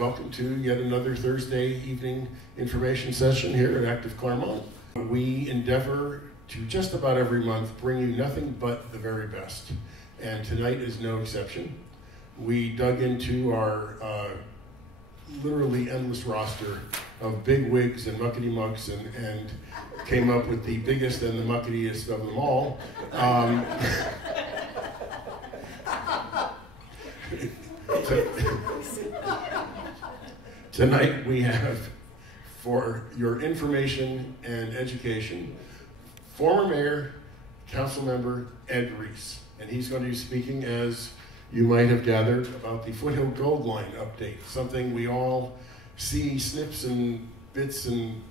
Welcome to yet another Thursday evening information session here at Active Claremont. We endeavor to just about every month bring you nothing but the very best, and tonight is no exception. We dug into our literally endless roster of big wigs and muckety mucks and came up with the biggest and the mucketiest of them all. Tonight we have, for your information and education, former Mayor, Council Member Ed Reece, and he's going to be speaking, as you might have gathered, about the Foothill Gold Line update, something we all see snips and bits and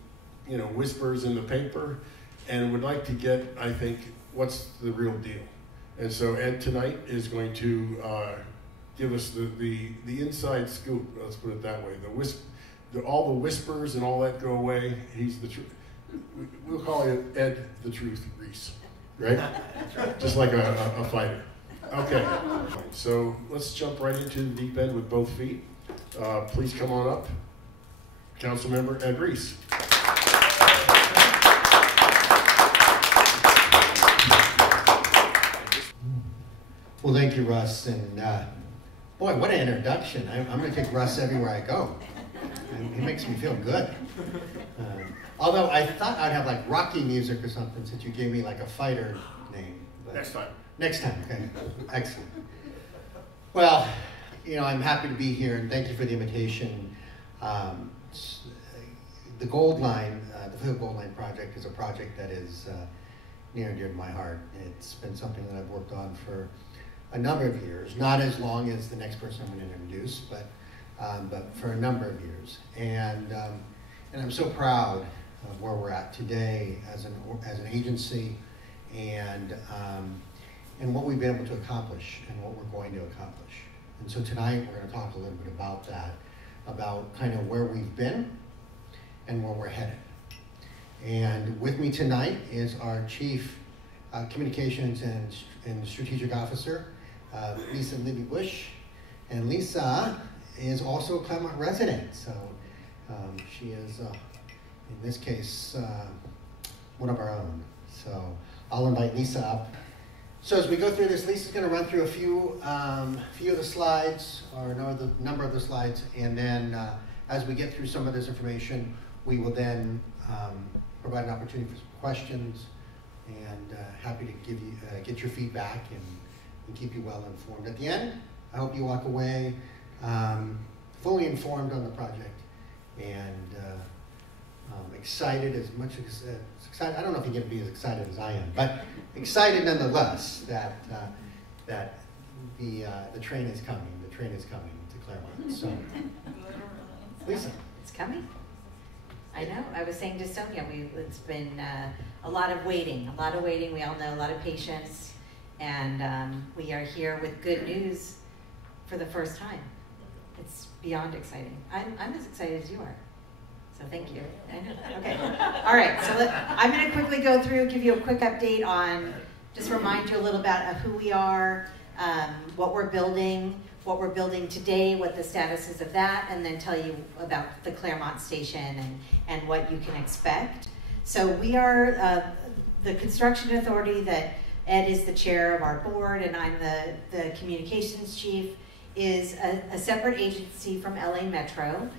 whispers in the paper, and would like to get, I think, what's the real deal. And so Ed tonight is going to give us the inside scoop, let's put it that way. All the whispers and all that go away. He's the truth. We'll call it Ed the Truth Reece, right? Just like a fighter. Okay, so let's jump right into the deep end with both feet. Please come on up. Councilmember Ed Reece. Well, thank you, Russ, and boy, what an introduction. I'm going to take Russ everywhere I go. He makes me feel good. Although I thought I'd have like Rocky music or something since you gave me like a fighter name. But Next time. Next time, okay. Excellent. Well, I'm happy to be here, and thank you for the invitation. The Gold Line, the Foothill Gold Line project is a project that is near and dear to my heart. It's been something that I've worked on for a number of years, not as long as the next person I'm going to introduce, but for a number of years. And I'm so proud of where we're at today as an agency, and what we've been able to accomplish and what we're going to accomplish. And so tonight we're going to talk a little bit about that, about kind of where we've been and where we're headed. And with me tonight is our Chief Communications and Strategic Officer, Levy Buch. And Lisa is also a Claremont resident, so she is, in this case, one of our own. So I'll invite Lisa up. So as we go through this, Lisa's going to run through a few of the slides, or the number of the slides, and then as we get through some of this information, we will then provide an opportunity for some questions, and happy to give you get your feedback and keep you well informed. At the end, I hope you walk away fully informed on the project, and excited as much as excited. I don't know if you can be as excited as I am, but excited nonetheless that the train is coming. The train is coming to Claremont. So, Lisa, it's coming. I know. I was saying to Sonia, it's been a lot of waiting. We all know, a lot of patience, and we are here with good news for the first time. It's beyond exciting. I'm as excited as you are. So thank you. Okay. All right. So I'm going to quickly go through, give you a quick update on, just remind you a little bit of who we are, what we're building today, what the status is of that, and then tell you about the Claremont station and what you can expect. So we are the construction authority that Ed is the chair of our board, and I'm the communications chief, is a separate agency from LA Metro.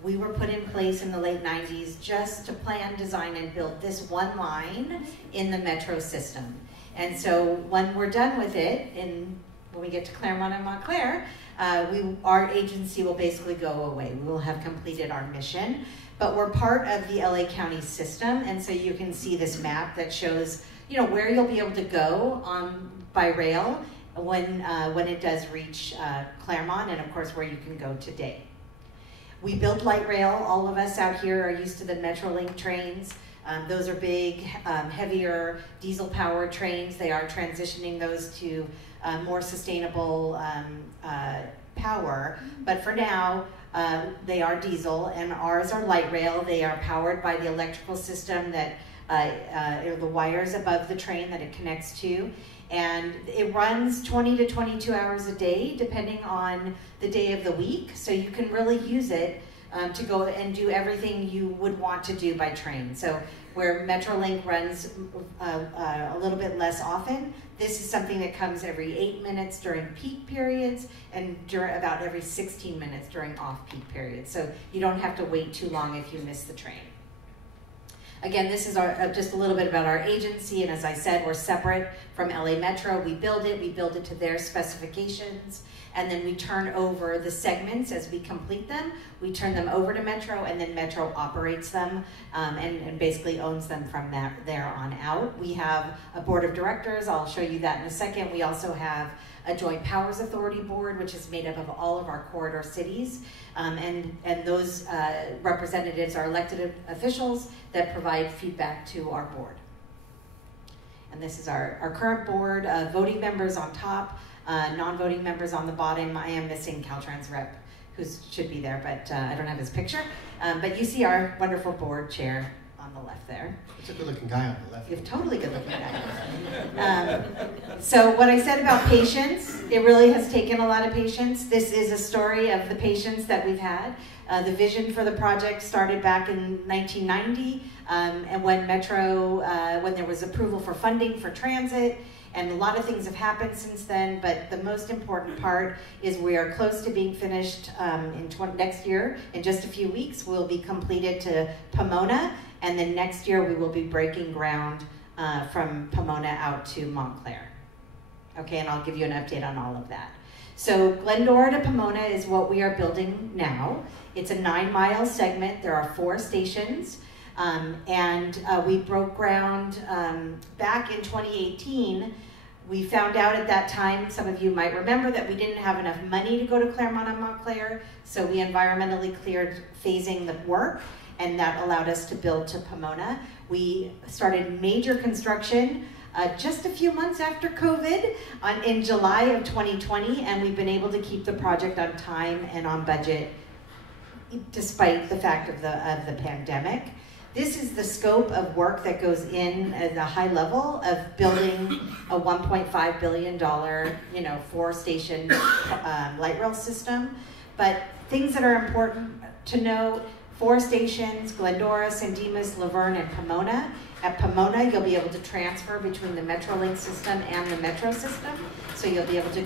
We were put in place in the late 90s just to plan, design, and build this one line in the metro system. And so when we're done with it, when we get to Claremont and Montclair, our agency will basically go away. We will have completed our mission, but we're part of the LA County system, and so you can see this map that shows where you'll be able to go by rail when it does reach Claremont, and of course where you can go today. We build light rail. All of us out here are used to the Metrolink trains. Those are big, heavier diesel-powered trains. They are transitioning those to more sustainable power. But for now, they are diesel, and ours are light rail. They are powered by the electrical system that are the wires above the train that it connects to. And it runs 20 to 22 hours a day, depending on the day of the week. So you can really use it to go and do everything you would want to do by train. So where Metrolink runs a little bit less often, this is something that comes every 8 minutes during peak periods and about every 16 minutes during off-peak periods. So you don't have to wait too long if you miss the train. Again, this is just a little bit about our agency, and as I said, we're separate from LA Metro. We build it to their specifications, and then we turn over the segments as we complete them. We turn them over to Metro, and then Metro operates them and basically owns them from there on out. We have a board of directors. I'll show you that in a second. We also have a Joint Powers Authority board, which is made up of all of our corridor cities. And those representatives are elected officials that provide feedback to our board. And this is our current board, voting members on top, non-voting members on the bottom. I am missing Caltrans rep, who should be there, but I don't have his picture. But you see our wonderful board chair on the left there. It's a good-looking guy on the left. You're totally good-looking guy. So what I said about patience, it really has taken a lot of patience. This is a story of the patience that we've had. The vision for the project started back in 1990, and when Metro, when there was approval for funding for transit, and a lot of things have happened since then, but the most important part is we are close to being finished next year. In just a few weeks, we'll be completed to Pomona, and then next year we will be breaking ground from Pomona out to Montclair. Okay, and I'll give you an update on all of that. So Glendora to Pomona is what we are building now. It's a 9-mile segment. There are 4 stations. And we broke ground back in 2018. We found out at that time, some of you might remember, that we didn't have enough money to go to Claremont and Montclair, so we environmentally cleared phasing the work, and that allowed us to build to Pomona. We started major construction just a few months after COVID in July of 2020, and we've been able to keep the project on time and on budget despite the fact of the pandemic. This is the scope of work that goes in at the high level of building a $1.5 billion, 4-station light rail system. But things that are important to know: 4 stations: Glendora, San Dimas, Laverne, and Pomona. At Pomona, you'll be able to transfer between the Metrolink system and the Metro system. So you'll be able to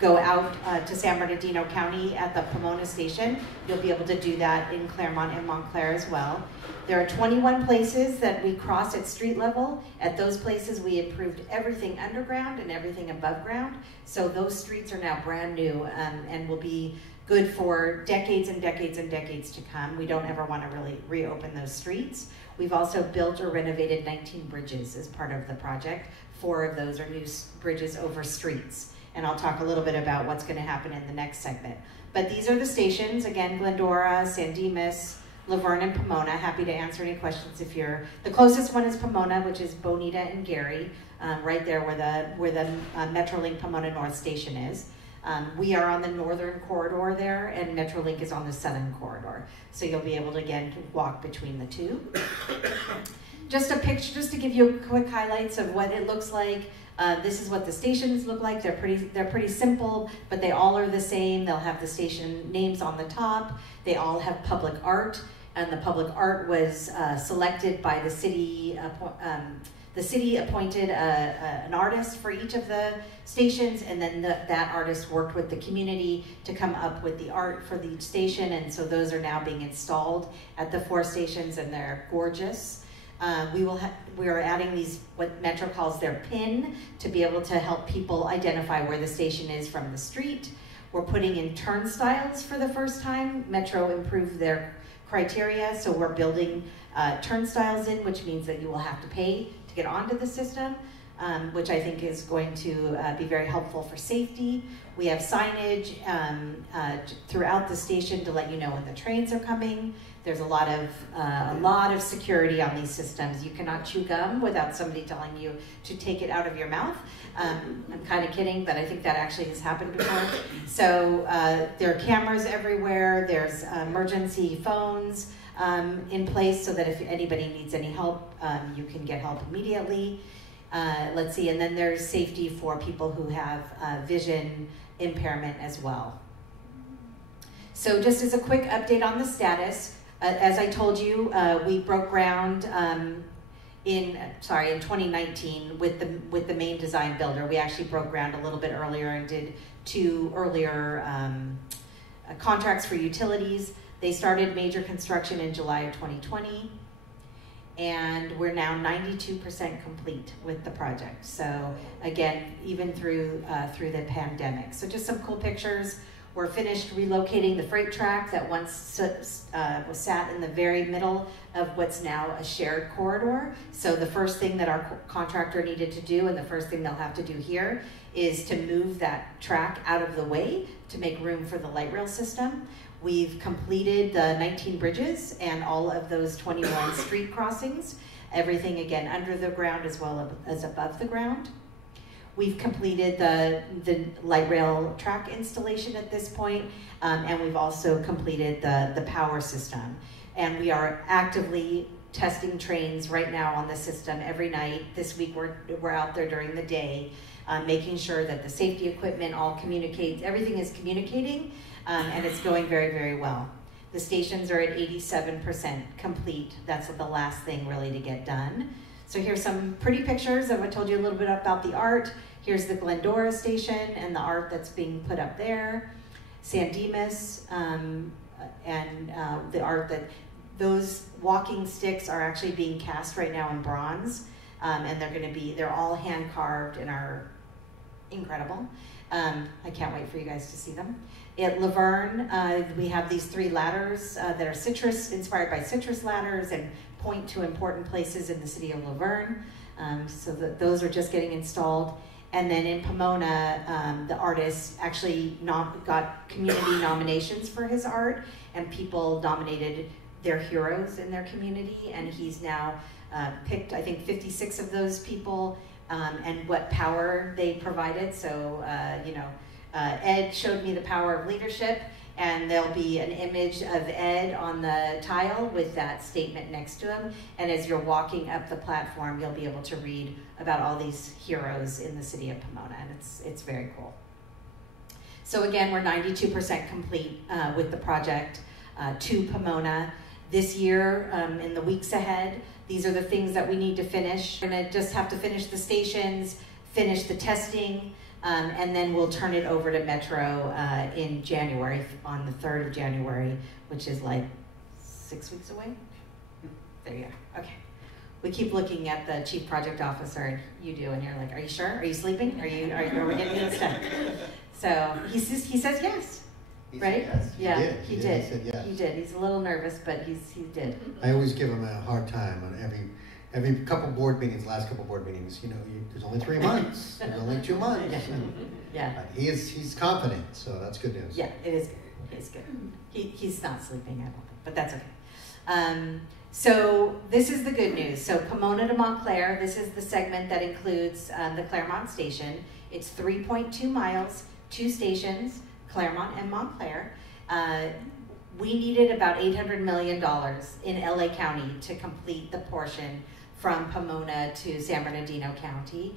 go out to San Bernardino County at the Pomona station. You'll be able to do that in Claremont and Montclair as well. There are 21 places that we cross at street level. At those places, we improved everything underground and everything above ground. So those streets are now brand new and will be good for decades and decades and decades to come. We don't ever want to really reopen those streets. We've also built or renovated 19 bridges as part of the project. 4 of those are new bridges over streets. And I'll talk a little bit about what's going to happen in the next segment. But these are the stations, again, Glendora, San Dimas, Laverne, and Pomona. Happy to answer any questions if you're... The closest one is Pomona, which is Bonita and Gary, right there where the Metrolink Pomona North Station is. We are on the northern corridor there, and Metrolink is on the southern corridor. So you'll be able to, again, walk between the two. Just a picture, just to give you quick highlights of what it looks like. This is what the stations look like. They're pretty simple, but they all are the same. They'll have the station names on the top. They all have public art, and the public art was selected by the city. The city appointed an artist for each of the stations, and then that artist worked with the community to come up with the art for each station, and so those are now being installed at the 4 stations, and they're gorgeous. We are adding these, what Metro calls their PIN, to be able to help people identify where the station is from the street. We're putting in turnstiles for the first time. Metro improved their criteria, so we're building turnstiles in, which means that you will have to pay to get onto the system, which I think is going to be very helpful for safety. We have signage throughout the station to let you know when the trains are coming. There's a lot of security on these systems. You cannot chew gum without somebody telling you to take it out of your mouth. I'm kind of kidding, but I think that actually has happened before. So there are cameras everywhere. There's emergency phones in place so that if anybody needs any help, you can get help immediately. Let's see, and then there's safety for people who have vision impairment as well. So just as a quick update on the status, as I told you, we broke ground in 2019 with the main design builder. We actually broke ground a little bit earlier and did 2 earlier contracts for utilities. They started major construction in July of 2020, and we're now 92% complete with the project. So again, even through the pandemic. So just some cool pictures. We're finished relocating the freight track that once sat in the very middle of what's now a shared corridor. So the first thing that our contractor needed to do, and the first thing they'll have to do here, is to move that track out of the way to make room for the light rail system. We've completed the 19 bridges and all of those 21 street crossings, everything again under the ground as well as above the ground. We've completed the light rail track installation at this point, and we've also completed the power system. And we are actively testing trains right now on the system every night. This week we're out there during the day, making sure that the safety equipment all communicates, everything is communicating, and it's going very, very well. The stations are at 87% complete. That's the last thing really to get done. So here's some pretty pictures of, I told you a little bit about the art. Here's the Glendora station and the art that's being put up there. San Dimas, and the art that, those walking sticks are actually being cast right now in bronze. And they're all hand carved and are incredible. I can't wait for you guys to see them. At Laverne, we have these 3 ladders that are inspired by citrus ladders and point to important places in the city of Laverne. So those are just getting installed. And then in Pomona, the artist actually got community nominations for his art, and people nominated their heroes in their community, and he's now picked, I think, 56 of those people and what power they provided. So, Ed showed me the power of leadership, and there'll be an image of Ed on the tile with that statement next to him. And as you're walking up the platform, you'll be able to read about all these heroes in the city of Pomona, and it's very cool. So again, we're 92% complete with the project to Pomona. This year, in the weeks ahead, these are the things that we need to finish. We're gonna just have to finish the stations, finish the testing, and then we'll turn it over to Metro in January, on the 3rd of January, which is like 6 weeks away. There you go, okay. We keep looking at the chief project officer, you do, and you're like, are you sure? Are you sleeping? Are we getting this done? So he says yes. Right? Yes. Yeah, He he did. did. He said yes. He did. He's a little nervous, but he did. I always give him a hard time on every couple board meetings, last couple board meetings. There's only 3 months. There's only 2 months. Yeah. But he's confident, so that's good news. Yeah, it is good. It's good. He's not sleeping, I don't think, but that's okay. So this is the good news. So Pomona to Montclair, this is the segment that includes the Claremont station. It's 3.2 miles, 2 stations, Claremont and Montclair. We needed about $800 million in LA County to complete the portion from Pomona to San Bernardino County.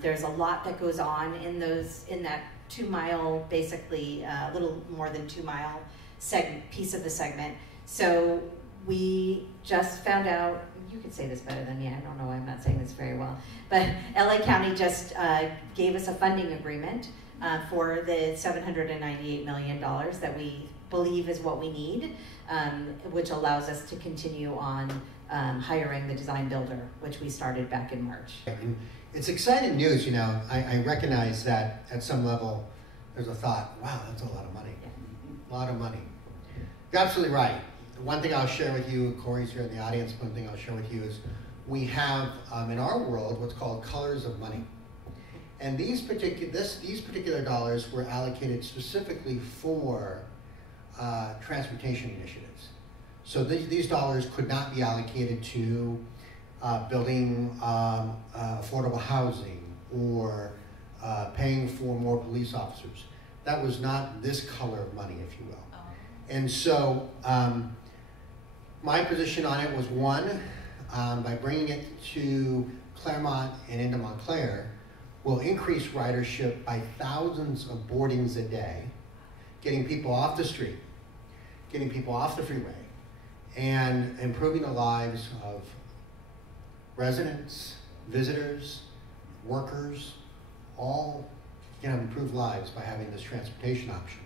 There's a lot that goes on in that 2 mile, basically a little more than 2 mile piece of the segment. So we just found out, you could say this better than me, I don't know why I'm not saying this very well, but LA County just gave us a funding agreement for the $798 million that we believe is what we need, which allows us to continue on hiring the design builder, which we started back in March. And it's exciting news, I recognize that at some level there's a thought, wow, that's a lot of money. A lot of money. You're absolutely right. One thing I'll share with you, Corey's here in the audience, one thing I'll share with you is we have in our world what's called colors of money. And these particular dollars were allocated specifically for transportation initiatives. So these dollars could not be allocated to building affordable housing or paying for more police officers. That was not this color of money, if you will. Oh. And so my position on it was one, by bringing it to Claremont and into Montclair will increase ridership by thousands of boardings a day, getting people off the street, getting people off the freeway, and improving the lives of residents, visitors, workers, all can have improved lives by having this transportation option.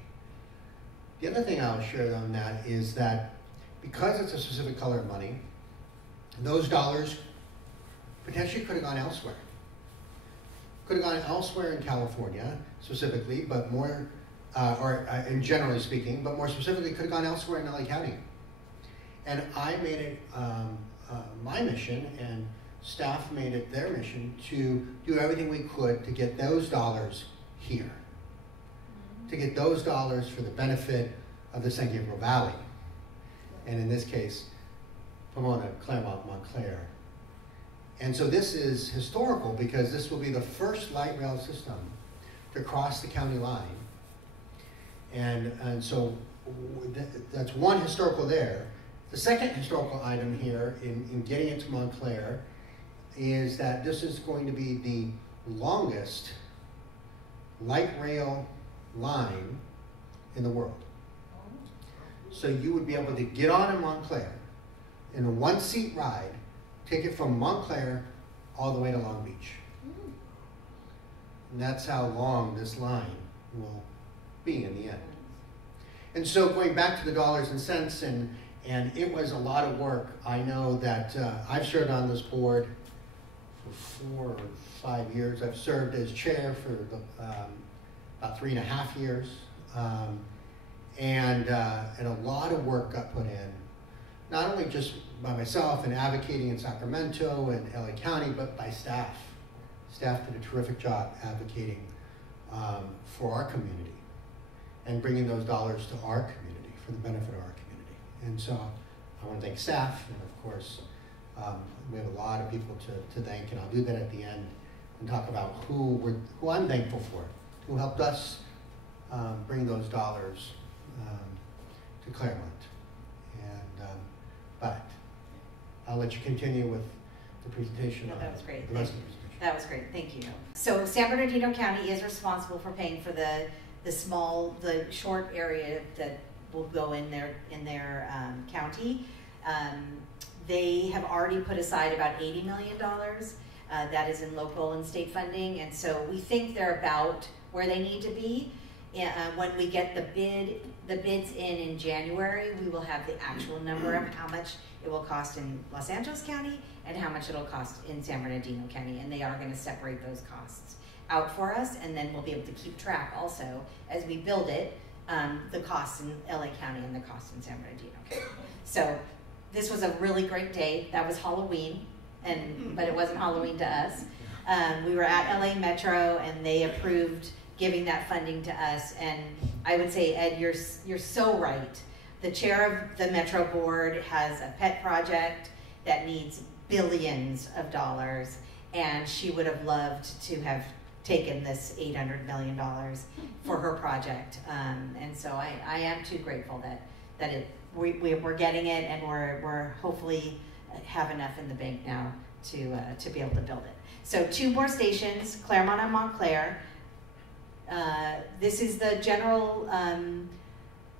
The other thing I'll share on that is that because it's a specific color of money, those dollars potentially could have gone elsewhere. Could have gone elsewhere in California specifically, but more, and generally speaking, but more specifically could have gone elsewhere in LA County. And I made it my mission, and staff made it their mission to do everything we could to get those dollars here, to get those dollars for the benefit of the San Gabriel Valley. And in this case, Pomona, Claremont, Montclair. And so this is historical because this will be the first light rail system to cross the county line. And so that's one historical there. The second historical item here in getting it to Montclair is that this is going to be the longest light rail line in the world. So you would be able to get on in Montclair in a one-seat ride, take it from Montclair all the way to Long Beach. And that's how long this line will be in the end. And so going back to the dollars and cents, and it was a lot of work. I know that I've served on this board for 4 or 5 years. I've served as chair for about 3.5 years. And a lot of work got put in, not only just by myself and advocating in Sacramento and LA County, but by staff. Staff did a terrific job advocating for our community and bringing those dollars to our community for the benefit of our community. And so I want to thank staff, and of course, we have a lot of people to thank, and I'll do that at the end and talk about who I'm thankful for, who helped us bring those dollars to Claremont. And but I'll let you continue with the presentation. No, that was great. The rest of the presentation. That was great. Thank you. So San Bernardino County is responsible for paying for the short area that will go in their county. They have already put aside about $80 million. That is in local and state funding, and so we think they're about where they need to be. When we get the bids in January, we will have the actual number of how much it will cost in Los Angeles County and how much it'll cost in San Bernardino County, and they are going to separate those costs out for us, and then we'll be able to keep track also as we build it, the costs in LA County and the costs in San Bernardino County. So this was a really great day. That was Halloween, but it wasn't Halloween to us. We were at LA Metro, and they approved giving that funding to us. And I would say, Ed, you're so right. The chair of the Metro Board has a pet project that needs billions of dollars, and she would have loved to have taken this $800 million for her project. And so I am too grateful that we're getting it, and we're hopefully have enough in the bank now to be able to build it. So 2 more stations, Claremont and Montclair. This is the general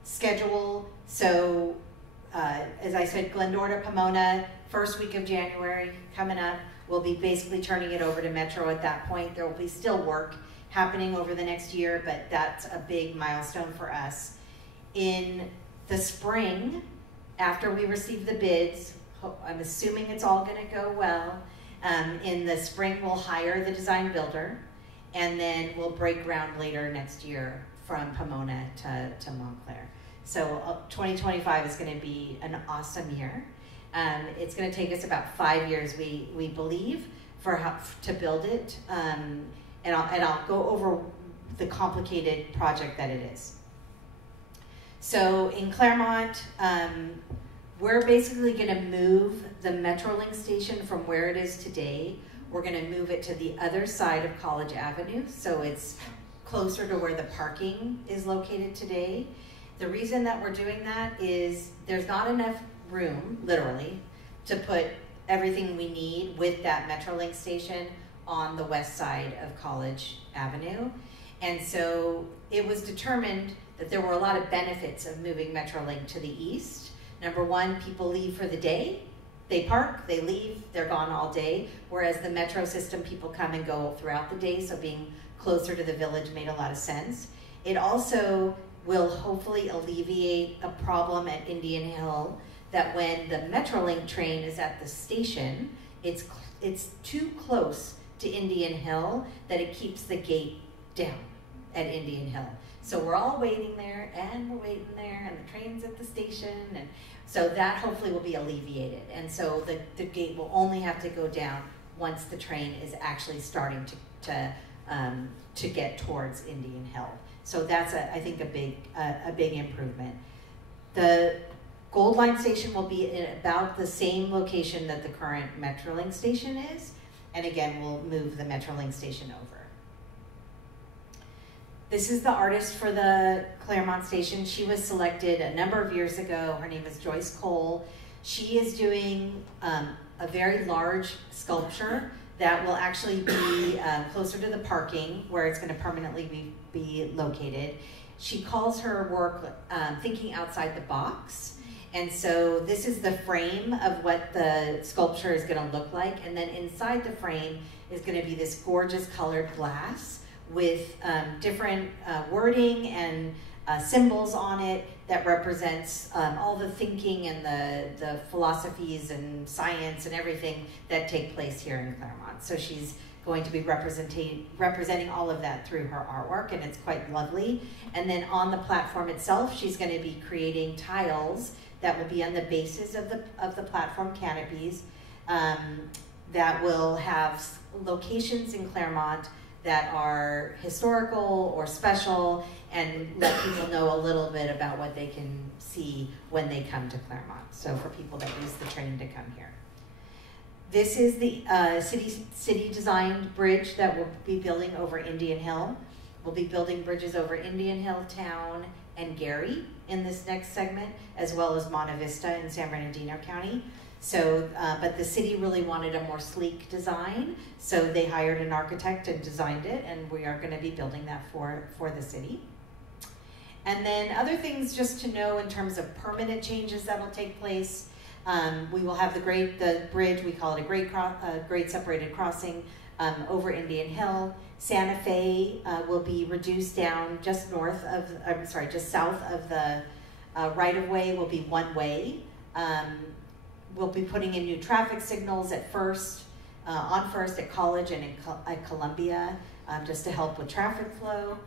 schedule. So as I said, Glendora to Pomona, first week of January coming up. We'll be basically turning it over to Metro at that point. There will be still work happening over the next year, but that's a big milestone for us. In the spring, after we receive the bids, I'm assuming it's all going to go well. In the spring, we'll hire the design builder, and then we'll break ground later next year from Pomona to Montclair. So 2025 is going to be an awesome year. It's going to take us about 5 years, we believe, to build it. And I'll go over the complicated project that it is. So in Claremont, we're basically going to move the Metrolink station from where it is today. We're going to move it to the other side of College Avenue, so it's closer to where the parking is located today. The reason that we're doing that is there's not enough room, literally, to put everything we need with that Metrolink station on the west side of College Avenue. And so it was determined that there were a lot of benefits of moving Metrolink to the east. Number one, people leave for the day. They park, they leave, they're gone all day. Whereas the metro system, people come and go throughout the day, so being closer to the village made a lot of sense. It also will hopefully alleviate a problem at Indian Hill, that when the Metrolink train is at the station, it's too close to Indian Hill that it keeps the gate down at Indian Hill. So we're all waiting there, and we're waiting there, and the train's at the station, and so that hopefully will be alleviated. And so the gate will only have to go down once the train is actually starting to get towards Indian Hill. So that's I think a big improvement. The Gold Line station will be in about the same location that the current Metrolink station is, and again, we'll move the Metrolink station over. This is the artist for the Claremont station. She was selected a number of years ago. Her name is Joyce Cole. She is doing a very large sculpture that will actually be closer to the parking where it's going to permanently be located. She calls her work thinking outside the box. And so this is the frame of what the sculpture is going to look like. And then inside the frame is going to be this gorgeous colored glass with different wording and symbols on it that represents all the thinking and the philosophies and science and everything that take place here in Claremont. So she's going to be representing all of that through her artwork, and it's quite lovely. And then on the platform itself, she's going to be creating tiles that will be on the bases of the platform canopies that will have locations in Claremont that are historical or special, and let people know a little bit about what they can see when they come to Claremont. So for people that use the train to come here. This is the city designed bridge that we'll be building over Indian Hill. We'll be building bridges over Indian Hill, Town, and Gary in this next segment, as well as Monte Vista in San Bernardino County. So, but the city really wanted a more sleek design, so they hired an architect and designed it, and we are going to be building that for the city. And then other things just to know in terms of permanent changes that will take place. We will have the bridge, we call it a grade separated crossing over Indian Hill. Santa Fe will be reduced down just south of the right-of-way will be one way. We'll be putting in new traffic signals at First at College and at Columbia, just to help with traffic flow.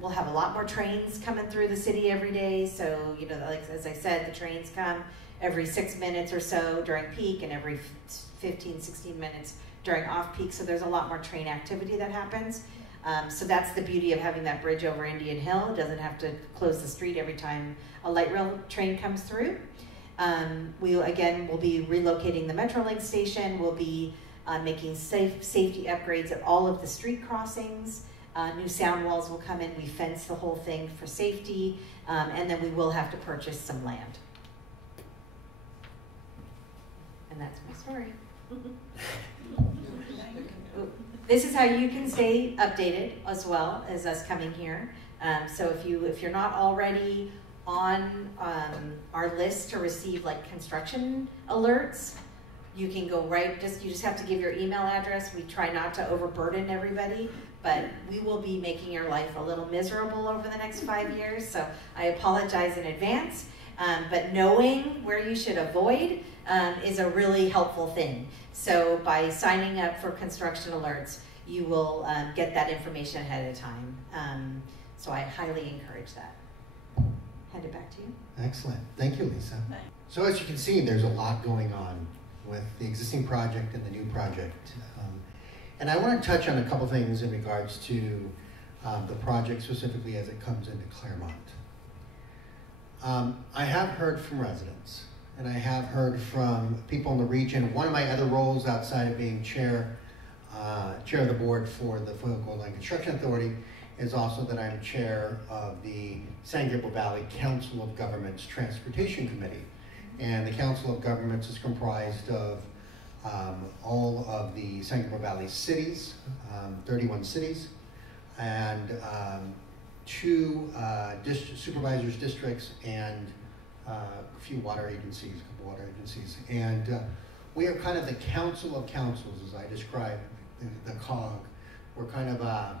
We'll have a lot more trains coming through the city every day. So, you know, like as I said, the trains come every 6 minutes or so during peak and every 15, 16 minutes during off-peak. So there's a lot more train activity that happens. So that's the beauty of having that bridge over Indian Hill. It doesn't have to close the street every time a light rail train comes through. We'll be relocating the Metrolink station. We'll be making safety upgrades at all of the street crossings. New sound walls will come in. We fence the whole thing for safety. And then we will have to purchase some land. And that's my story. This is how you can stay updated as well as us coming here. So if you're not already on our list to receive like construction alerts, you can go you just have to give your email address. We try not to overburden everybody, but we will be making your life a little miserable over the next 5 years. So I apologize in advance, but knowing where you should avoid is a really helpful thing. So by signing up for construction alerts, you will get that information ahead of time. So I highly encourage that. Hand it back to you. Excellent. Thank you, Lisa. So as you can see, there's a lot going on with the existing project and the new project. And I want to touch on a couple things in regards to the project specifically as it comes into Claremont. I have heard from residents, and I have heard from people in the region. One of my other roles outside of being chair of the board for the Foothill Gold Line Construction Authority is also that I'm chair of the San Gabriel Valley Council of Governments Transportation Committee. And the Council of Governments is comprised of all of the San Gabriel Valley cities, 31 cities, and 2 supervisors districts, and a few water agencies, a couple water agencies. And we are kind of the council of councils, as I describe the COG. We're kind of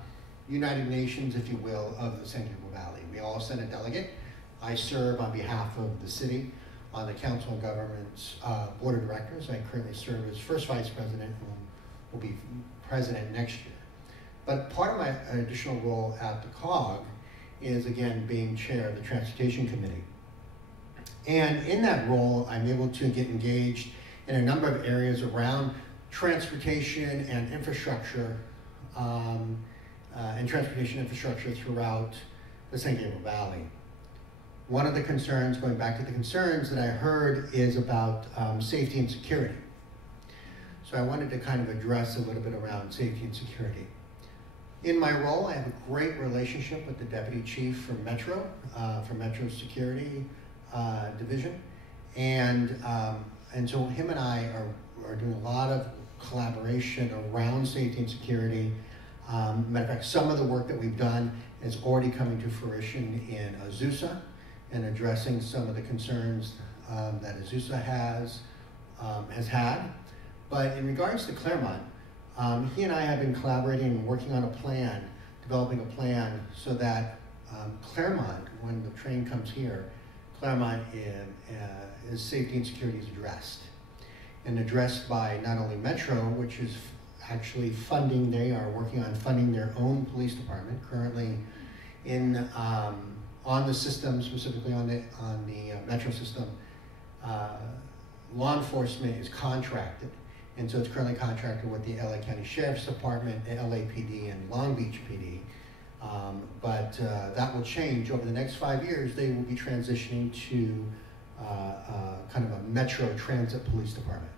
United Nations, if you will, of the San Gabriel Valley. We all send a delegate. I serve on behalf of the city on the Council of Governments Board of Directors. I currently serve as first vice president and will be president next year. But part of my additional role at the COG is, again, being chair of the Transportation Committee. And in that role, I'm able to get engaged in a number of areas around transportation and infrastructure, throughout the San Gabriel Valley. One of the concerns, going back to the concerns that I heard, is about safety and security. So I wanted to kind of address a little bit around safety and security. In my role, I have a great relationship with the Deputy Chief for Metro Security Division. And so him and I are doing a lot of collaboration around safety and security. Matter of fact, some of the work that we've done is already coming to fruition in Azusa and addressing some of the concerns that Azusa has had. But in regards to Claremont, he and I have been collaborating and working on a plan, developing a plan so that Claremont, when the train comes here, Claremont is safety and security is addressed. And addressed by not only Metro, which is actually funding, they are working on funding their own police department, currently in on the system, specifically on the Metro system. Law enforcement is contracted, and so it's currently contracted with the LA County Sheriff's Department, the LAPD, and Long Beach PD. But that will change over the next 5 years. They will be transitioning to kind of a Metro Transit Police Department.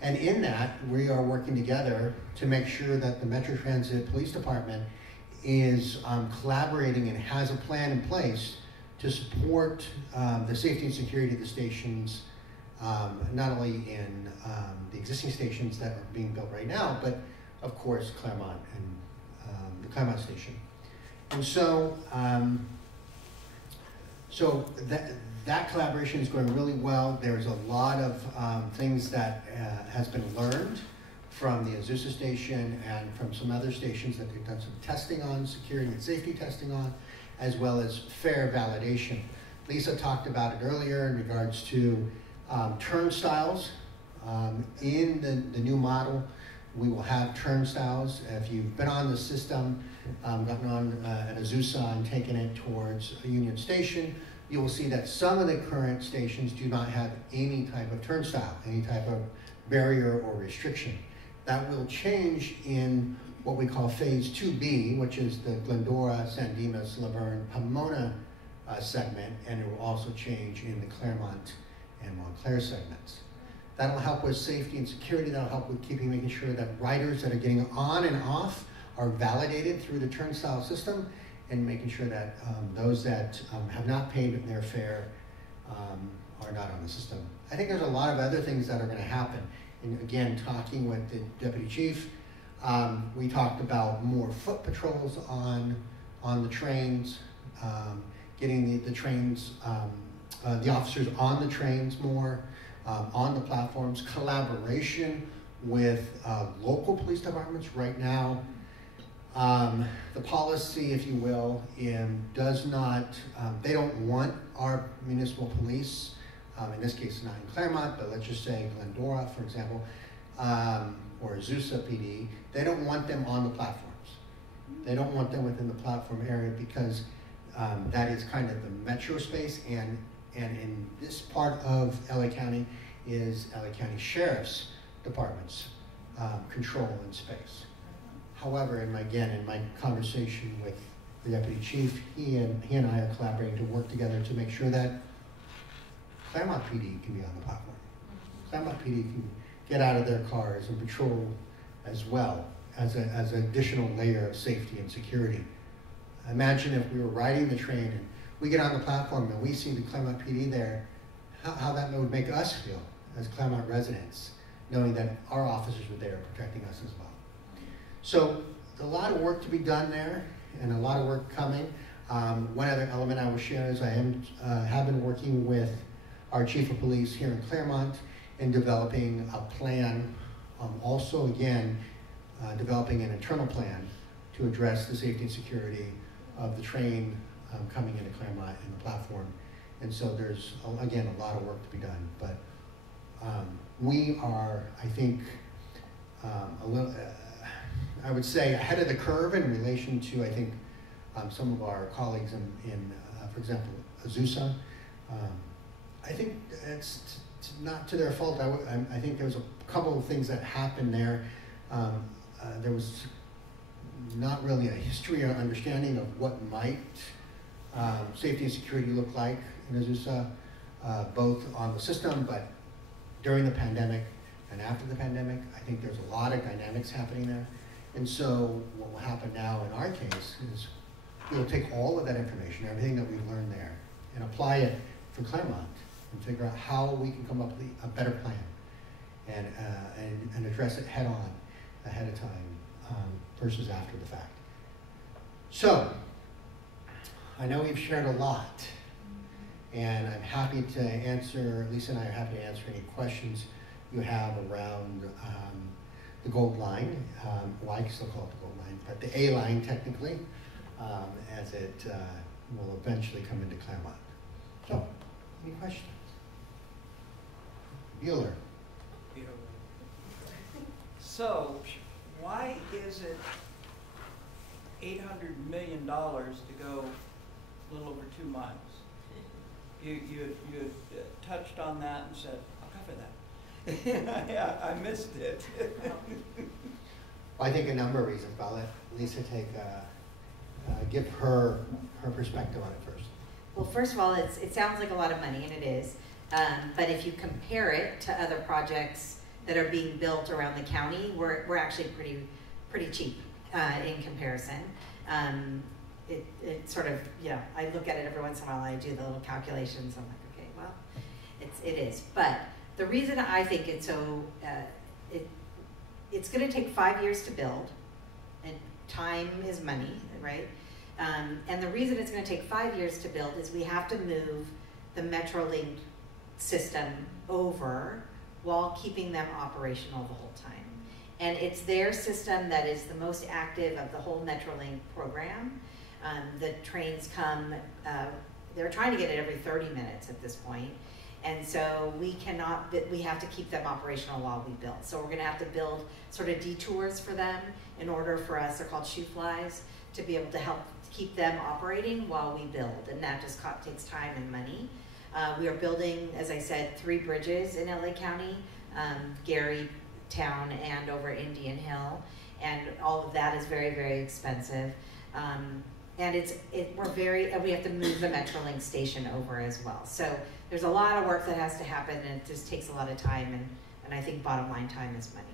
And in that, we are working together to make sure that the Metro Transit Police Department is collaborating and has a plan in place to support the safety and security of the stations, not only in the existing stations that are being built right now, but of course Claremont and the Claremont station. And so, that collaboration is going really well. There's a lot of things that has been learned from the Azusa station and from some other stations that they've done some testing on, security and safety testing on, as well as fare validation. Lisa talked about it earlier in regards to turnstiles. In the new model, we will have turnstiles. If you've been on the system, gotten on at Azusa and taken it towards a Union Station, you will see that some of the current stations do not have any type of turnstile, any type of barrier or restriction. That will change in what we call Phase 2B, which is the Glendora, San Dimas, Laverne, Pomona segment, and it will also change in the Claremont and Montclair segments. That'll help with safety and security. That'll help with making sure that riders that are getting on and off are validated through the turnstile system, and making sure that those that have not paid their fare are not on the system. I think there's a lot of other things that are going to happen. And again, talking with the Deputy Chief, we talked about more foot patrols on the trains, getting the trains, the officers on the trains more, on the platforms, collaboration with local police departments. Right now, the policy, if you will, does not, they don't want our municipal police, in this case not in Claremont, but let's just say Glendora, for example, or Azusa PD, they don't want them on the platforms. They don't want them within the platform area because that is kind of the metro space, and in this part of LA County is LA County Sheriff's Department's control and space. However, in my conversation with the Deputy Chief, he and I are collaborating to work together to make sure that Claremont PD can be on the platform. Claremont PD can get out of their cars and patrol as well as an additional layer of safety and security. Imagine if we were riding the train and we get on the platform and we see the Claremont PD there, how that would make us feel as Claremont residents. knowing that our officers were there protecting us as well. So a lot of work to be done there, and a lot of work coming. One other element I will share is I have been working with our chief of police here in Claremont in developing a plan, also again, developing an internal plan to address the safety and security of the train coming into Claremont and the platform. And so there's, again, a lot of work to be done. But we are, I think, a little, I would say, ahead of the curve in relation to, I think, some of our colleagues in for example, Azusa. I think it's not to their fault. I think there was a couple of things that happened there. There was not really a history or understanding of what might safety and security look like in Azusa, both on the system, but during the pandemic and after the pandemic. I think there's a lot of dynamics happening there. And so what will happen now in our case is we'll take all of that information, everything that we've learned there, and apply it for Claremont and figure out how we can come up with a better plan and address it head on, ahead of time, versus after the fact. So, I know we've shared a lot, and I'm happy to answer, Lisa and I are happy to answer any questions you have around the Gold Line. Well, I still call it the Gold Line, but the A line technically, as it will eventually come into Claremont. So, any questions? Bueller. So, why is it $800 million to go a little over 2 miles? You touched on that and said, I'll cover that. Yeah, I missed it. Well, I think a number of reasons, but I'll let Lisa give her perspective on it first. Well, first of all, it sounds like a lot of money, and it is. But if you compare it to other projects that are being built around the county, we're actually pretty cheap in comparison. It sort of, you know, I look at it every once in a while, I do the little calculations, I'm like, okay, well, it is. But the reason I think it's so, it's gonna take 5 years to build, and time is money, right? And the reason it's gonna take 5 years to build is we have to move the Metrolink system over while keeping them operational the whole time. And it's their system that is the most active of the whole Metrolink program. The trains come, they're trying to get it every 30 minutes at this point. And so we have to keep them operational while we build. So we're gonna have to build sort of detours for them in order for us, they're called shoe flies, to be able to help keep them operating while we build. And that just takes time and money. We are building, as I said, 3 bridges in LA County, Gary Town and over Indian Hill. And all of that is very, very expensive. And we have to move the Metrolink station over as well. So there's a lot of work that has to happen, and it just takes a lot of time, and I think bottom line time is money.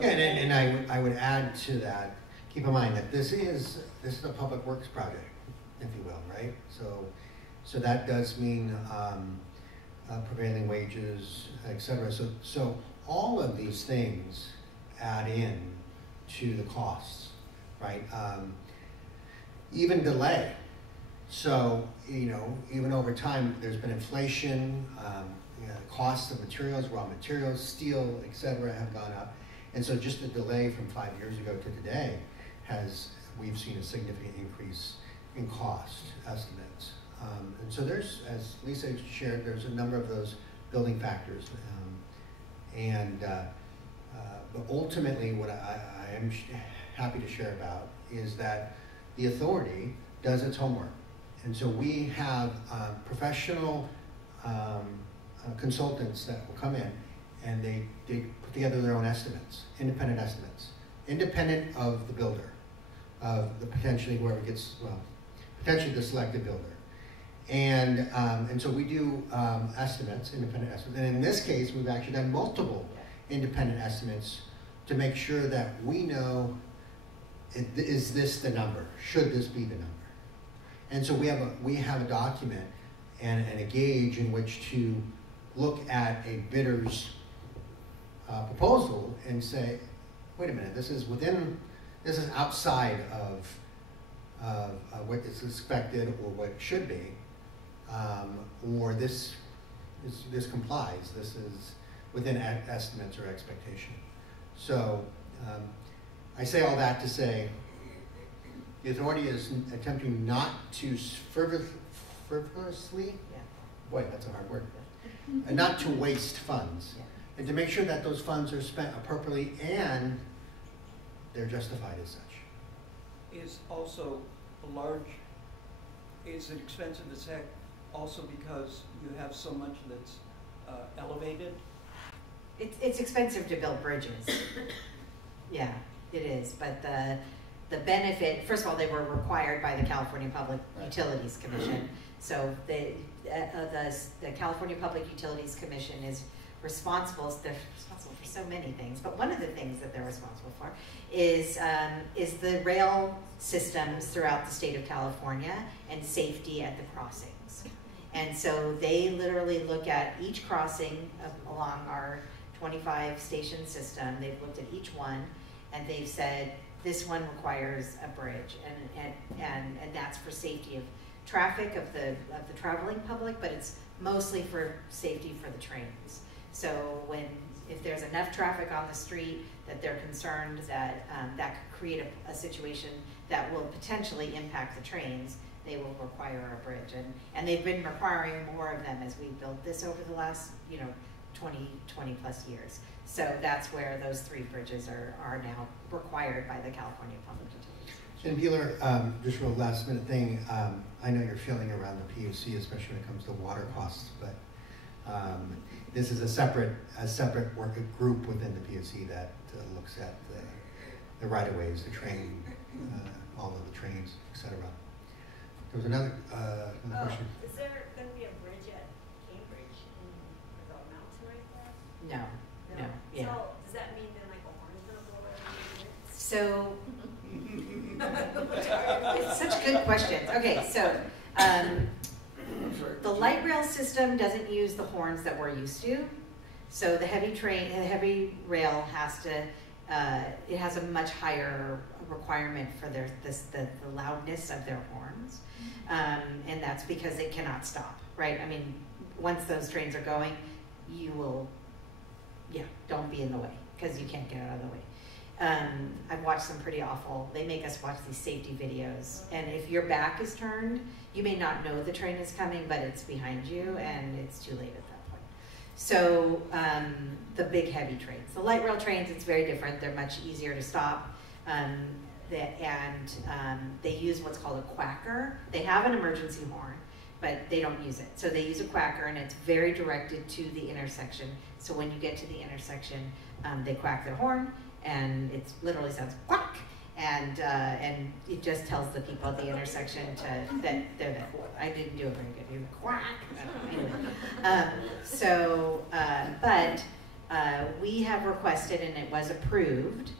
Yeah, and I would add to that, keep in mind that this is a public works project, if you will, right? So that does mean prevailing wages, et cetera. So all of these things add in to the costs, right? Even delay. So, you know, even over time, there's been inflation, the costs of materials, raw materials, steel, et cetera, have gone up. And so just the delay from 5 years ago to today we've seen a significant increase in cost estimates. And so there's, as Lisa shared, there's a number of those building factors. But ultimately what I am happy to share about is that the authority does its homework. And so we have professional consultants that will come in, and they put together their own estimates, independent independent of the builder, of the potentially whoever gets, well, potentially the selected builder. And so we do estimates, independent estimates. And in this case, we've actually done multiple independent estimates to make sure that we know, is this the number? Should this be the number? And so we have a document and a gauge in which to look at a bidder's proposal and say, wait a minute, this is outside of what is expected or what should be, or this complies. This is within estimates or expectation. So I say all that to say the authority is attempting not to frivolously, boy, that's a hard word, and not to waste funds, and to make sure that those funds are spent appropriately and they're justified as such. Is also is it expensive as heck also because you have so much that's elevated? It's expensive to build bridges. Yeah, it is. But the benefit, first of all, they were required by the California Public Utilities Commission. So the California Public Utilities Commission is responsible. They're responsible for so many things, but one of the things that they're responsible for is the rail systems throughout the state of California and safety at the crossings. And so they literally look at each crossing along our 25 station system. They've looked at each one, and they've said this one requires a bridge, and that's for safety of traffic of the traveling public, but it's mostly for safety for the trains. So if there's enough traffic on the street that they're concerned that that could create a situation that will potentially impact the trains, they will require a bridge. And they've been requiring more of them as we've built this over the last 20 plus years. So that's where those 3 bridges are now required by the California Public Utilities. And Bueller, just real last minute thing, I know you're feeling around the PUC, especially when it comes to water costs, but this is a separate work group within the PUC that looks at the right-of-ways, the train, all of the trains, etc. There was another question. Is there going to be a bridge at Cambridge in the mountain right there? No. Yeah. So does that mean then like a horn's going to blow over? So it's such good questions. Okay, so the light rail system doesn't use the horns that we're used to. So the heavy rail has to, it has a much higher requirement for the loudness of their horns. And that's because it cannot stop, right? I mean, once those trains are going, you will, don't be in the way because you can't get out of the way. I've watched some pretty awful, they make us watch these safety videos, and if your back is turned, you may not know the train is coming, but it's behind you and it's too late at that point. So the big heavy trains. The light rail trains, it's very different. They're much easier to stop. They use what's called a quacker. They have an emergency horn, but they don't use it. So they use a quacker, and it's very directed to the intersection. So when you get to the intersection, they quack their horn, and it literally sounds quack, and it just tells the people at the intersection that they're there. I didn't do it very good. You quack. Anyway, we have requested, and it was approved,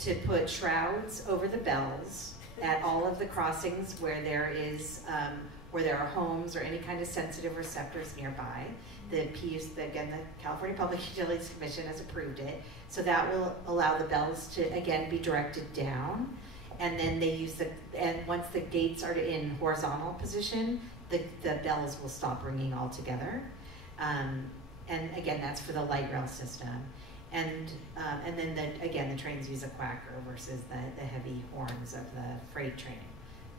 to put shrouds over the bells at all of the crossings where there are homes or any kind of sensitive receptors nearby. The California Public Utilities Commission has approved it. So that will allow the bells to, again, be directed down. And then and once the gates are in horizontal position, the bells will stop ringing altogether. And again, that's for the light rail system. And then the trains use a quacker versus the heavy horns of the freight train.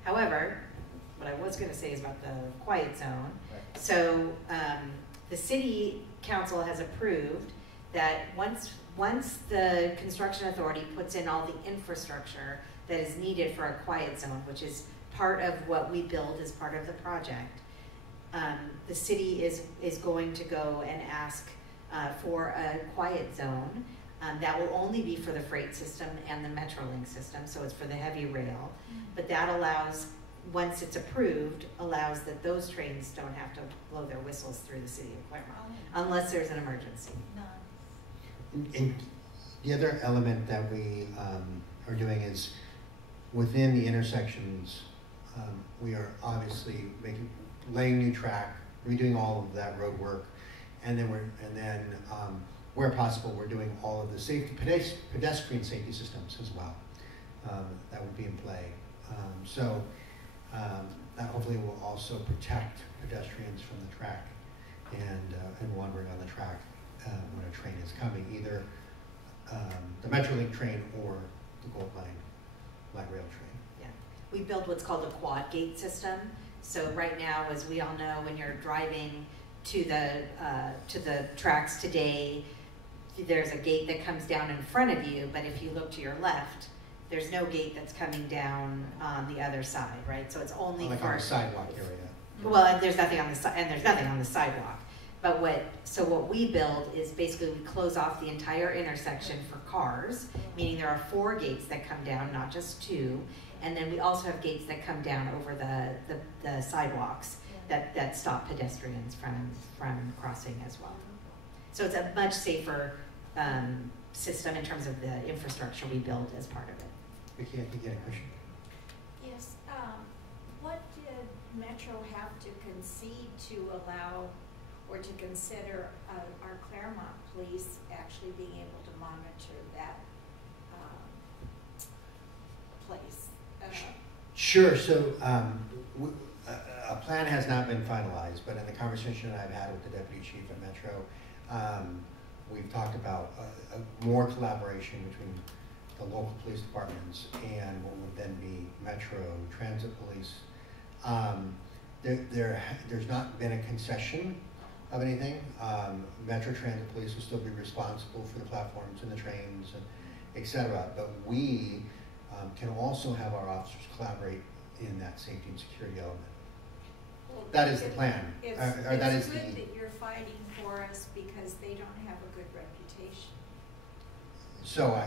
However, what I was going to say is about the quiet zone. Right. So the city council has approved that once the construction authority puts in all the infrastructure that is needed for a quiet zone, which is part of what we build as part of the project, the city is going to go and ask for a quiet zone that will only be for the freight system and the Metrolink system, so it's for the heavy rail. But that allows, once it's approved, allows that those trains don't have to blow their whistles through the city of Claremont, unless there's an emergency. And the other element that we are doing is within the intersections, we are obviously laying new track, redoing all of that road work, and then where possible, we're doing all of the safety, pedestrian safety systems as well. That would be in play. That hopefully will also protect pedestrians from the track and wandering on the track when a train is coming, either the Metrolink train or the Gold Line light rail train. Yeah, we build what's called a quad gate system. So right now, as we all know, when you're driving to the tracks today, there's a gate that comes down in front of you, but if you look to your left, there's no gate that's coming down on the other side, right? So it's only like for on the sidewalk area. Well, and there's nothing on the and there's nothing on the sidewalk. But what we build is basically we close off the entire intersection for cars, meaning there are 4 gates that come down, not just 2. And then we also have gates that come down over the sidewalks that stop pedestrians from crossing as well. So it's a much safer system in terms of the infrastructure we build as part of it. Vicki, I think you had a question. Yes, what did Metro have to concede to allow or to consider our Claremont police actually being able to monitor that place? Sure. So a plan has not been finalized, but in the conversation I've had with the deputy chief at Metro, we've talked about more collaboration between the local police departments and what would then be Metro Transit Police. There's not been a concession of anything. Metro Transit Police will still be responsible for the platforms and the trains, and et cetera. But we can also have our officers collaborate in that safety and security element. Well, that is the plan. It's good that you're fighting for us because they don't have a good reputation. So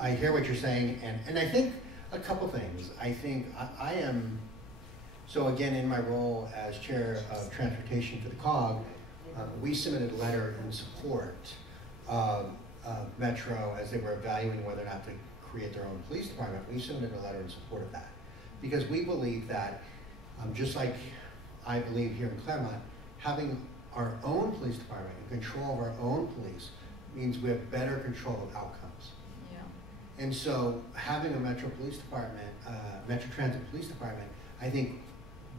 I hear what you're saying, and I think a couple things. I think I am, so again, in my role as chair of transportation for the COG, we submitted a letter in support of Metro as they were evaluating whether or not to create their own police department. We submitted a letter in support of that because we believe that, just like I believe here in Claremont, having our own police department and control of our own police means we have better control of outcomes. Yeah. And so having a Metro Police Department, Metro Transit Police Department, I think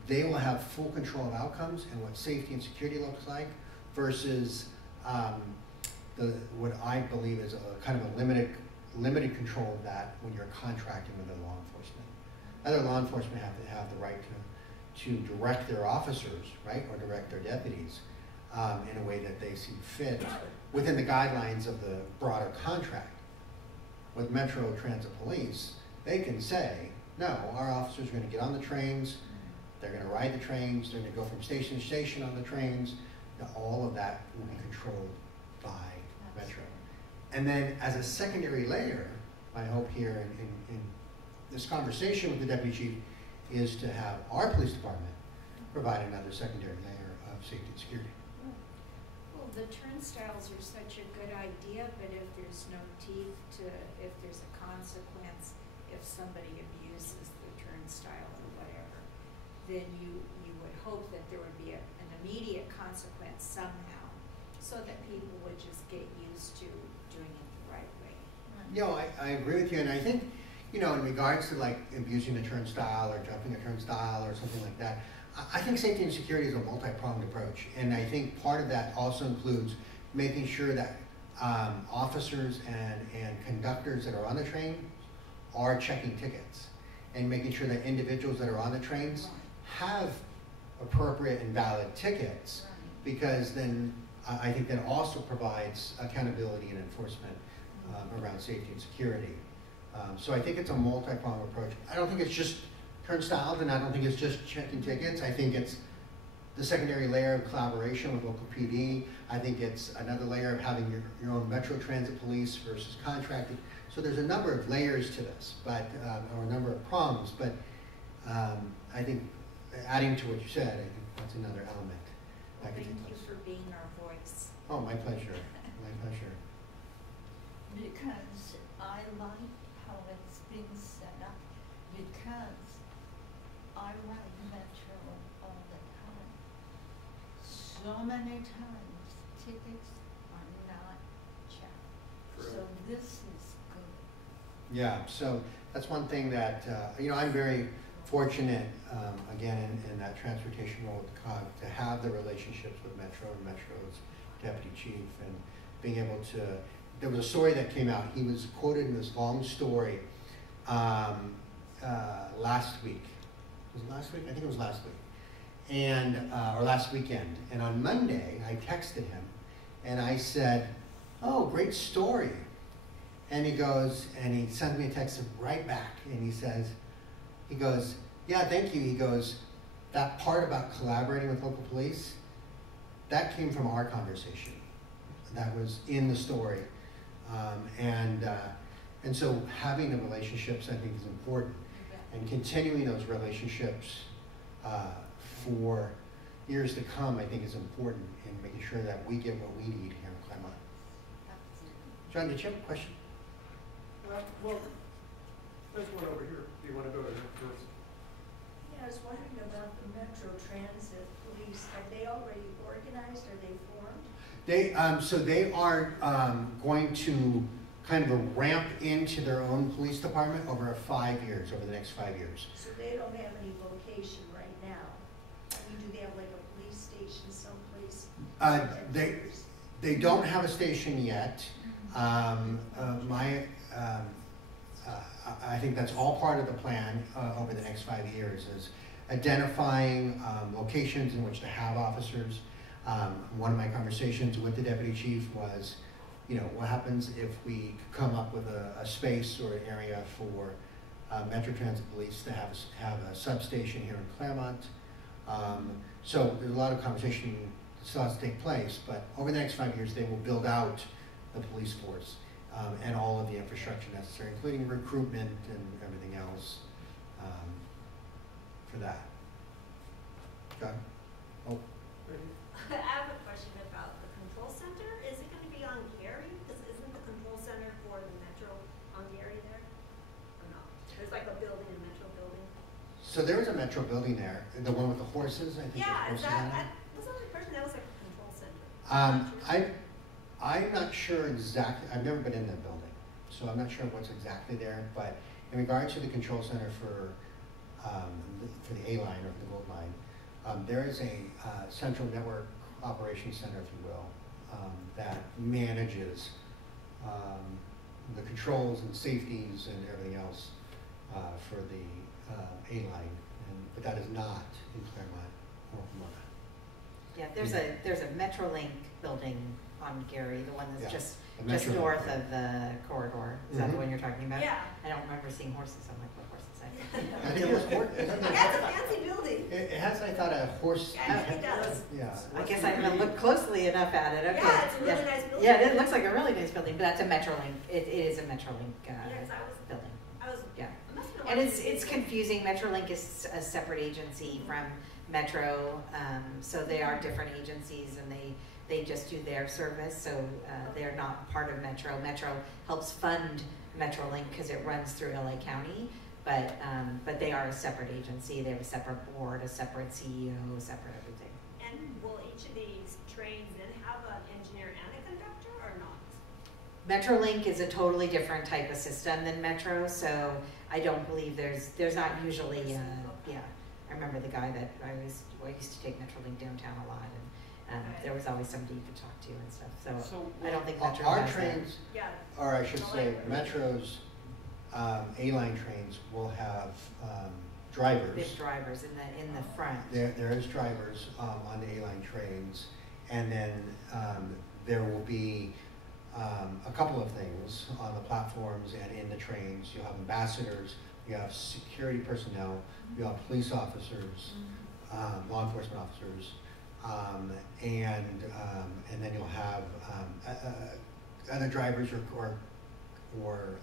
they will have full control of outcomes and what safety and security looks like versus what I believe is a kind of a limited control of that when you're contracting with other law enforcement. Other law enforcement have to have the right to direct their officers, right, or direct their deputies in a way that they see fit within the guidelines of the broader contract. With Metro Transit Police, they can say, no, our officers are going to get on the trains, they're going to ride the trains, they're going to go from station to station on the trains. Now, all of that will be controlled by Metro. And then as a secondary layer, my hope here in this conversation with the deputy chief is to have our police department provide another secondary layer of safety and security. Well, the turnstiles are such a good idea, but if there's no teeth if there's a consequence, if somebody abuses the turnstile or whatever, then you would hope that there would be an immediate consequence somehow, so that people would just get used to doing it the right way. I agree with you, and I think, in regards to like abusing the turnstile or jumping a turnstile or something like that, I think safety and security is a multi-pronged approach, and I think part of that also includes making sure that officers and conductors that are on the train are checking tickets and making sure that individuals that are on the trains have appropriate and valid tickets, because then I think that also provides accountability and enforcement around safety and security. So I think it's a multi-pronged approach. I don't think it's just turnstiles, and I don't think it's just checking tickets. I think it's the secondary layer of collaboration with local PD. I think it's another layer of having your own Metro Transit Police versus contracted. So there's a number of layers to this, but or a number of prongs. But I think adding to what you said, I think that's another element. Well, thank you for being our voice. Oh, my pleasure. My pleasure. Because I like how it's being set up, because I ride Metro all the time. So many times tickets are not So this is good. Yeah, so that's one thing that, I'm very fortunate, again, in that transportation role with the COG, to have the relationships with Metro and Metro's deputy chief, and being able to, there was a story that came out, he was quoted in this long story last week. Was it last week? I think it was last week. And, or last weekend. And on Monday, I texted him, and I said, "Oh, great story." And he goes, and he sent me a text right back, and he goes, "Yeah, thank you." He goes, "That part about collaborating with local police, that came from our conversation. That was in the story." And so having the relationships, I think, is important, and continuing those relationships for years to come, I think, is important in making sure that we get what we need here in Claremont. John, did you have a question? Well, there's one over here. Do you want to go to him first? Yeah, I was wondering about the Metro Transit Police. Are they already organized? Are they formed? So they are going to kind of a ramp into their own police department over 5 years, over the next 5 years. So they don't have any location right now? I mean, do they have like a police station someplace? They don't have a station yet. I think that's all part of the plan over the next 5 years, is identifying locations in which to have officers. One of my conversations with the deputy chief was, what happens if we come up with a space or an area for Metro Transit Police to have a substation here in Claremont. So there's a lot of conversation that still has to take place, but over the next 5 years, they will build out the police force and all of the infrastructure necessary, including recruitment and everything else for that. John? Oh. I have a question about the control center. Is it going to be on Gary? Because isn't the control center for the Metro on Gary there? Or not? There's like a building, a Metro building. So there is a Metro building there, the one with the horses, I think. Yeah, there's is horses on that, it. was the only person that was like a control center. I'm not sure exactly, I've never been in that building, so I'm not sure what's exactly there, but in regard to the control center for the A line or the Gold Line, there is a central network operations center, if you will, that manages the controls and safeties and everything else for the A line, but that is not in Claremont or Pomona. Yeah, there's a Metrolink building on Gary, the one that's Yeah, just Metro north Link, right. of the corridor. Is that the Mhm. one you're talking about? Yeah. I don't remember seeing horses. I'm like, what horses? I think it was Yeah, it's a fancy building. It has, I thought, a horse. Yeah, it does. Yeah. I guess I haven't looked closely enough at it. Okay. Yeah, it's a really nice building. Yeah, it looks like a really nice building, but that's a Metrolink. It is a Metrolink Yes, building. I was, Yeah. I must have been And watching it's the video. confusing. Metrolink is a separate agency from Metro, so they are different agencies, and they just do their service, so they're not part of Metro. Metro helps fund Metrolink because it runs through LA County, but they are a separate agency. They have a separate board, a separate CEO, a separate everything. And will each of these trains then have an engineer and a conductor or not? Metrolink is a totally different type of system than Metro, so I don't believe there's not usually, yeah. I remember the guy that I used to take Metrolink downtown a lot, and there was always somebody you could talk to and stuff, so I don't think Metro Our has that. trains, Yeah. or I should say, Metro's A-line trains will have drivers. There's drivers in the front. There is drivers on the A-line trains, and then there will be a couple of things on the platforms and in the trains. You'll have ambassadors, you have security personnel, you have police officers, law enforcement officers, and then you'll have other drivers or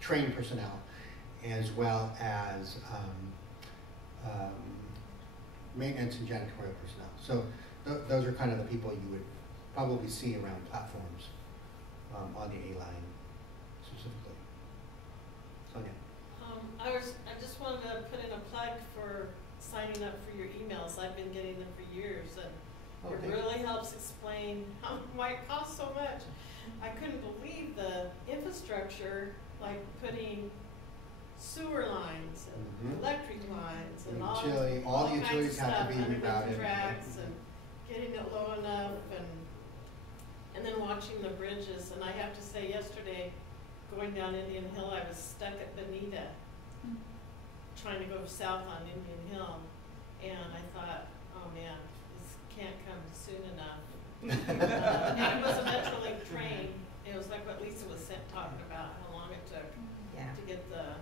trained personnel, as well as maintenance and janitorial personnel. So those are kind of the people you would probably see around platforms on the A line specifically. Sonia. I just wanted to put in a plug for signing up for your emails. I've been getting them for years, and it really helps explain why it costs so much. I couldn't believe the infrastructure, like putting sewer lines and electric lines and all the kinds utilities of have stuff to be underneath rerouted. the tracks and getting it low enough and then watching the bridges. And I have to say, yesterday, going down Indian Hill, I was stuck at Bonita, trying to go south on Indian Hill, and I thought, oh man, this can't come soon enough. And it was a Metrolink train. It was like what Lisa was talking about, how long it took to get the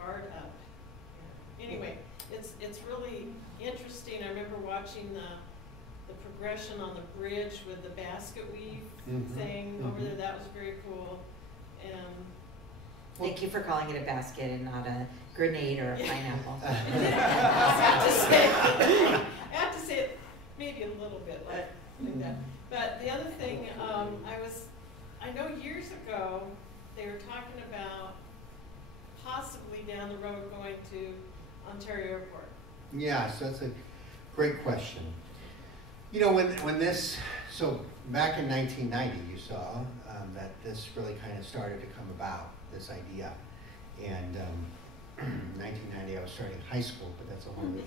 guard up. Yeah. Anyway, it's really interesting. I remember watching the progression on the bridge with the basket weave thing over there. That was very cool. And Thank you for calling it a basket and not a grenade or a pineapple. I have to say it maybe a little bit like that. But the other thing, I know years ago they were talking about possibly down the road going to Ontario Airport. Yes, that's a great question. You know, when this, so back in 1990, you saw that this really kind of started to come about, this idea. And 1990, I was starting high school, but that's a whole other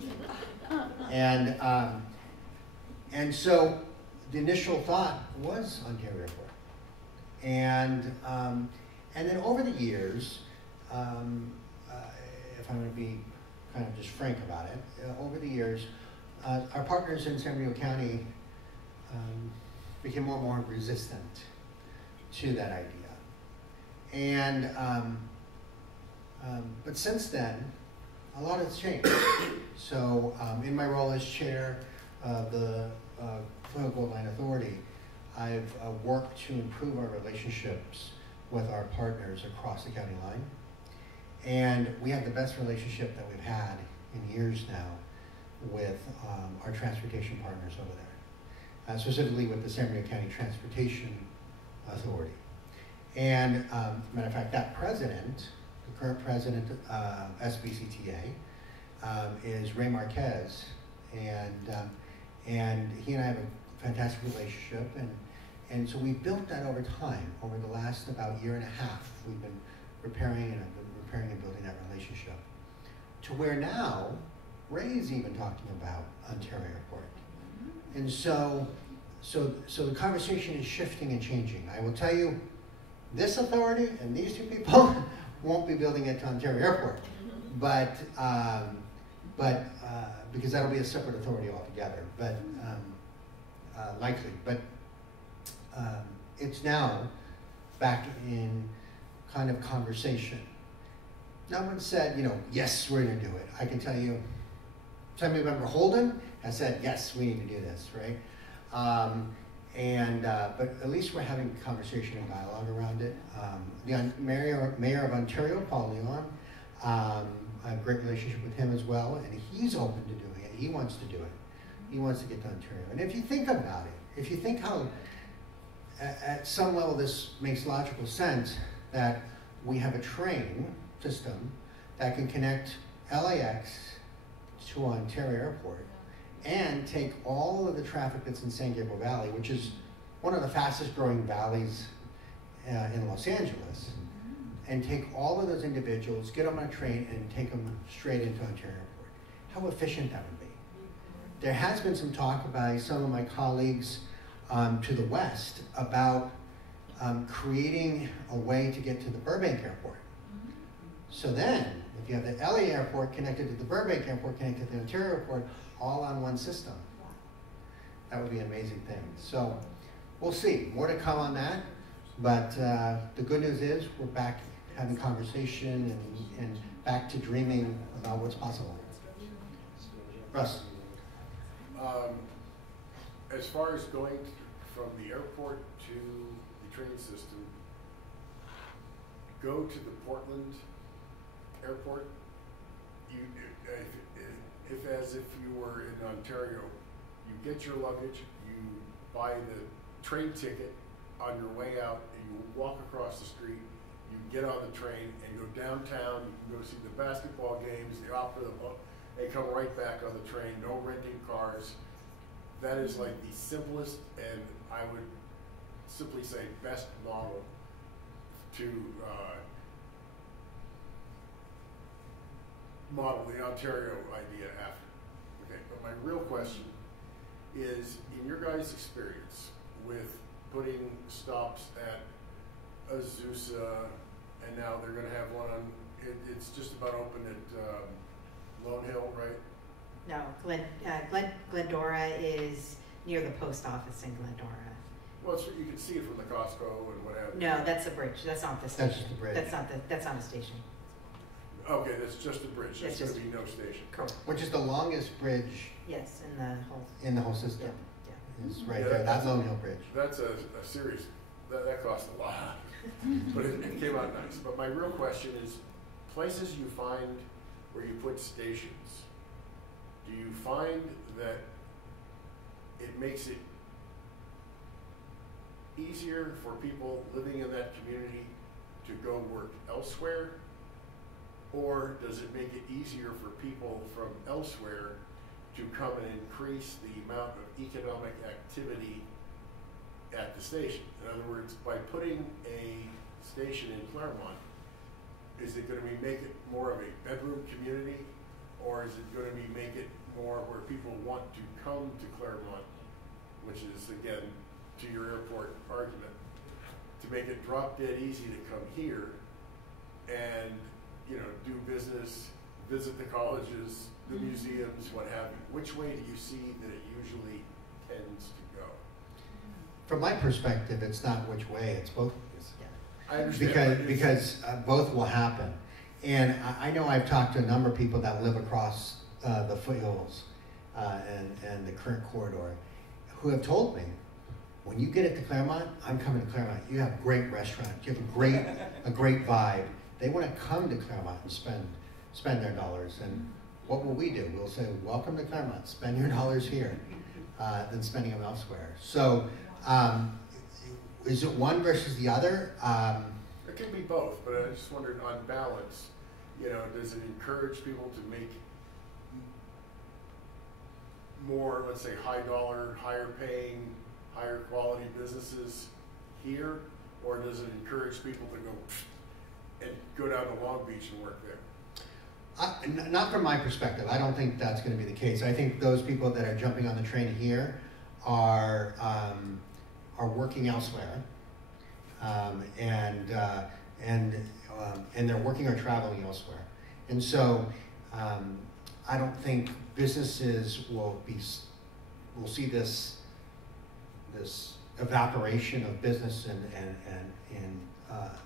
thing. And so the initial thought was Ontario Airport. And then over the years, if I'm going to be kind of just frank about it, over the years, our partners in San Diego County became more and more resistant to that idea. And, but since then, a lot has changed. So in my role as chair of the Fluent Gold Line Authority, I've worked to improve our relationships with our partners across the county line. And we have the best relationship that we've had in years now with our transportation partners over there, specifically with the San Diego County Transportation Authority. And matter of fact, that president, the current president of SBCTA, is Ray Marquez, and he and I have a fantastic relationship, and so we built that over time. Over the last about year and a half, we've been repairing and building that relationship, to where now Ray's even talking about Ontario Airport. And so the conversation is shifting and changing. I will tell you, this authority and these two people won't be building it to Ontario Airport, but because that'll be a separate authority altogether, but likely. But it's now back in kind of conversation. No one said, yes, we're going to do it. I can tell you, Assembly Member Holden has said, yes, we need to do this, right? But at least we're having conversation and dialogue around it. The Mayor of Ontario, Paul Leon, I have a great relationship with him as well, and he's open to doing it. He wants to do it. He wants to get to Ontario. And if you think about it, if you think how at some level this makes logical sense, that we have a train system that can connect LAX to Ontario Airport and take all of the traffic that's in San Gabriel Valley, which is one of the fastest growing valleys in Los Angeles, and take all of those individuals, get them on a train, and take them straight into Ontario Airport. How efficient that would be. There has been some talk by some of my colleagues to the west about creating a way to get to the Burbank Airport. So then, if you have the LA Airport connected to the Burbank Airport, connected to the Ontario Airport, all on one system, that would be an amazing thing. So we'll see. More to come on that. But the good news is we're back having conversation and back to dreaming about what's possible. Russ. As far as going from the airport to the train system, go to the Portland airport. If as if you were in Ontario, you get your luggage, you buy the train ticket on your way out, and you walk across the street, you get on the train and go downtown, you can go see the basketball games, the opera, they come right back on the train, no renting cars. That is like the simplest, and I would simply say best model to model the Ontario idea after. Okay, but my real question is, in your guys' experience with putting stops at Azusa, and now they're going to have one on, it's just about open at Lone Hill, right? No, Glendora is near the post office in Glendora. Well, you can see it from the Costco and what have you. No, that's a bridge. That's not the station. That's just the bridge. That's not a station. Okay, that's just a bridge. There's That's going to be no station. Correct. Which is the longest bridge Yes, in the whole. in the whole system. Yeah. Is right Yeah, there, that Lone Hill Bridge. That's a serious, that cost a lot. But it came out nice. But my real question is, places you find where you put stations, do you find that it makes it easier for people living in that community to go work elsewhere? Or does it make it easier for people from elsewhere to come and increase the amount of economic activity at the station? In other words, by putting a station in Claremont, is it going to make it more of a bedroom community, or is it going to make it more where people want to come to Claremont, which is, again, to your airport argument, to make it drop dead easy to come here and, you know, do business, visit the colleges, the museums, what have you? Which way do you see that it usually tends to go? From my perspective, it's not which way, it's both ways. I understand. Because both will happen. And I know I've talked to a number of people that live across the foothills and the current corridor who have told me, when you get it to Claremont, I'm coming to Claremont. You have great restaurants. You have a great vibe. They want to come to Claremont and spend their dollars. And what will we do? We'll say, welcome to Claremont. Spend your dollars here, than spending them elsewhere. So, is it one versus the other? It can be both, but I just wondered, on balance, you know, does it encourage people to make more, let's say, high dollar, higher paying, higher quality businesses here, or does it encourage people to go down to Long Beach and work there? Not from my perspective. I don't think that's going to be the case. I think those people that are jumping on the train here are working elsewhere, and they're working or traveling elsewhere. And so I don't think businesses will see this evaporation of business and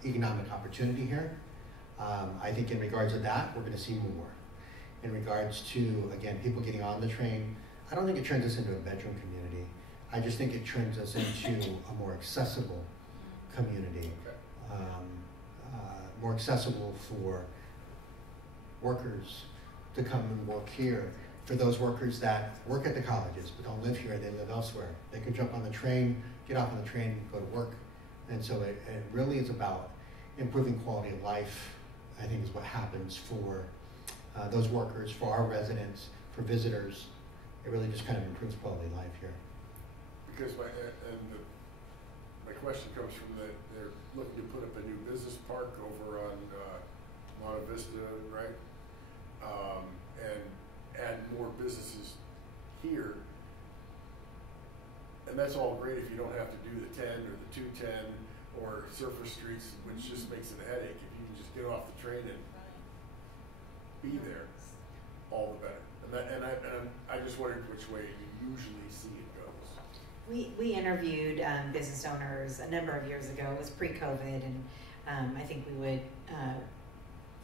economic opportunity here. I think in regards to that, we're going to see more. In regards to, again, people getting on the train, I don't think it turns us into a bedroom community. I just think it turns us into a more accessible community. More accessible for workers to come and work here. For those workers that work at the colleges but don't live here, they live elsewhere. They can jump on the train, get off on the train, go to work. And so it really is about improving quality of life, I think, is what happens for those workers, for our residents, for visitors. It really just kind of improves quality of life here. Because my question comes from that they're looking to put up a new business park over on Monte Vista, right? And add more businesses here. And that's all great if you don't have to do the 10 or the 210 or surface streets, which just makes it a headache. If you can just get off the train and be there, all the better. And I just wondered which way you usually see it goes. We interviewed business owners a number of years ago. It was pre-COVID, and I think we would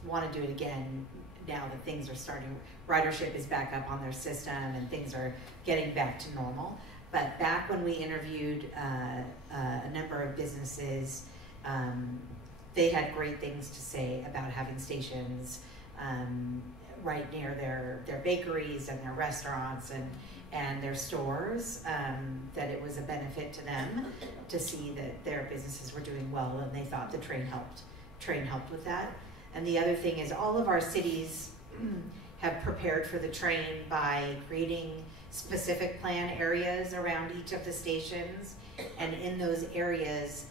want to do it again now that things are starting. Ridership is back up on their system and things are getting back to normal. But back when we interviewed a number of businesses, they had great things to say about having stations right near their bakeries and their restaurants and their stores, that it was a benefit to them to see that their businesses were doing well, and they thought the train helped with that. And the other thing is all of our cities have prepared for the train by creating specific plan areas around each of the stations, and in those areas,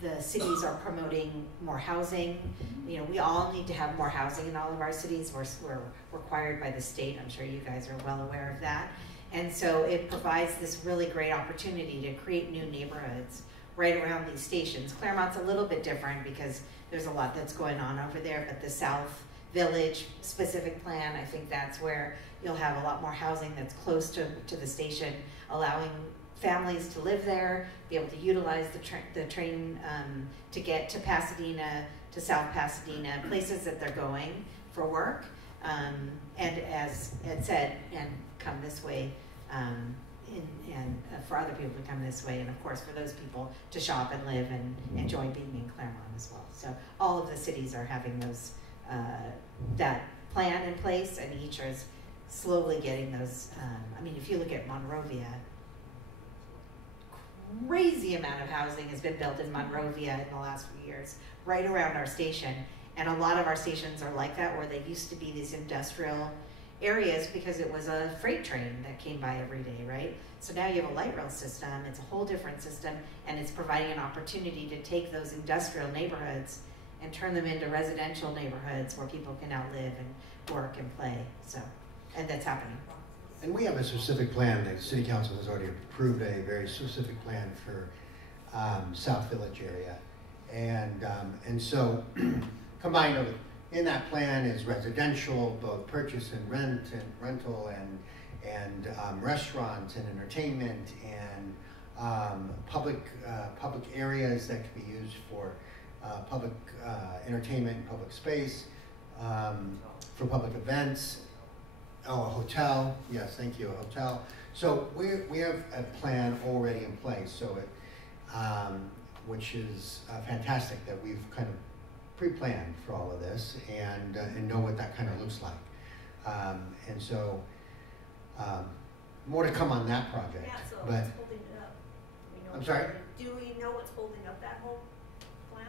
the cities are promoting more housing. You know, we all need to have more housing in all of our cities. We're required by the state. I'm sure you guys are well aware of that. And so it provides this really great opportunity to create new neighborhoods right around these stations. Claremont's a little bit different because there's a lot that's going on over there, but the South Village specific plan, I think that's where you'll have a lot more housing that's close to the station, allowing families to live there, be able to utilize the train to get to Pasadena, to South Pasadena, places that they're going for work, and as Ed said, and come this way, and for other people to come this way, and of course for those people to shop and live and enjoy being in Claremont as well. So all of the cities are having those that plan in place, and each is slowly getting those. I mean, if you look at Monrovia, crazy amount of housing has been built in Monrovia in the last few years, right around our station. And a lot of our stations are like that, where they used to be these industrial areas because it was a freight train that came by every day, right? So now you have a light rail system, it's a whole different system, and it's providing an opportunity to take those industrial neighborhoods and turn them into residential neighborhoods where people can now live and work and play. So, and that's happening. And we have a specific plan. The City Council has already approved a very specific plan for South Village area. And so combined in that plan is residential, both purchase and rental and restaurants and entertainment and public areas that can be used for public entertainment and public space, for public events. Oh, a hotel. Yes, thank you, a hotel. So we have a plan already in place. So it, which is fantastic that we've kind of pre-planned for all of this and know what that kind of looks like. And so more to come on that project. Yeah, so but what's holding it up? Do we know I'm sorry? Do we know what's holding up that whole plan?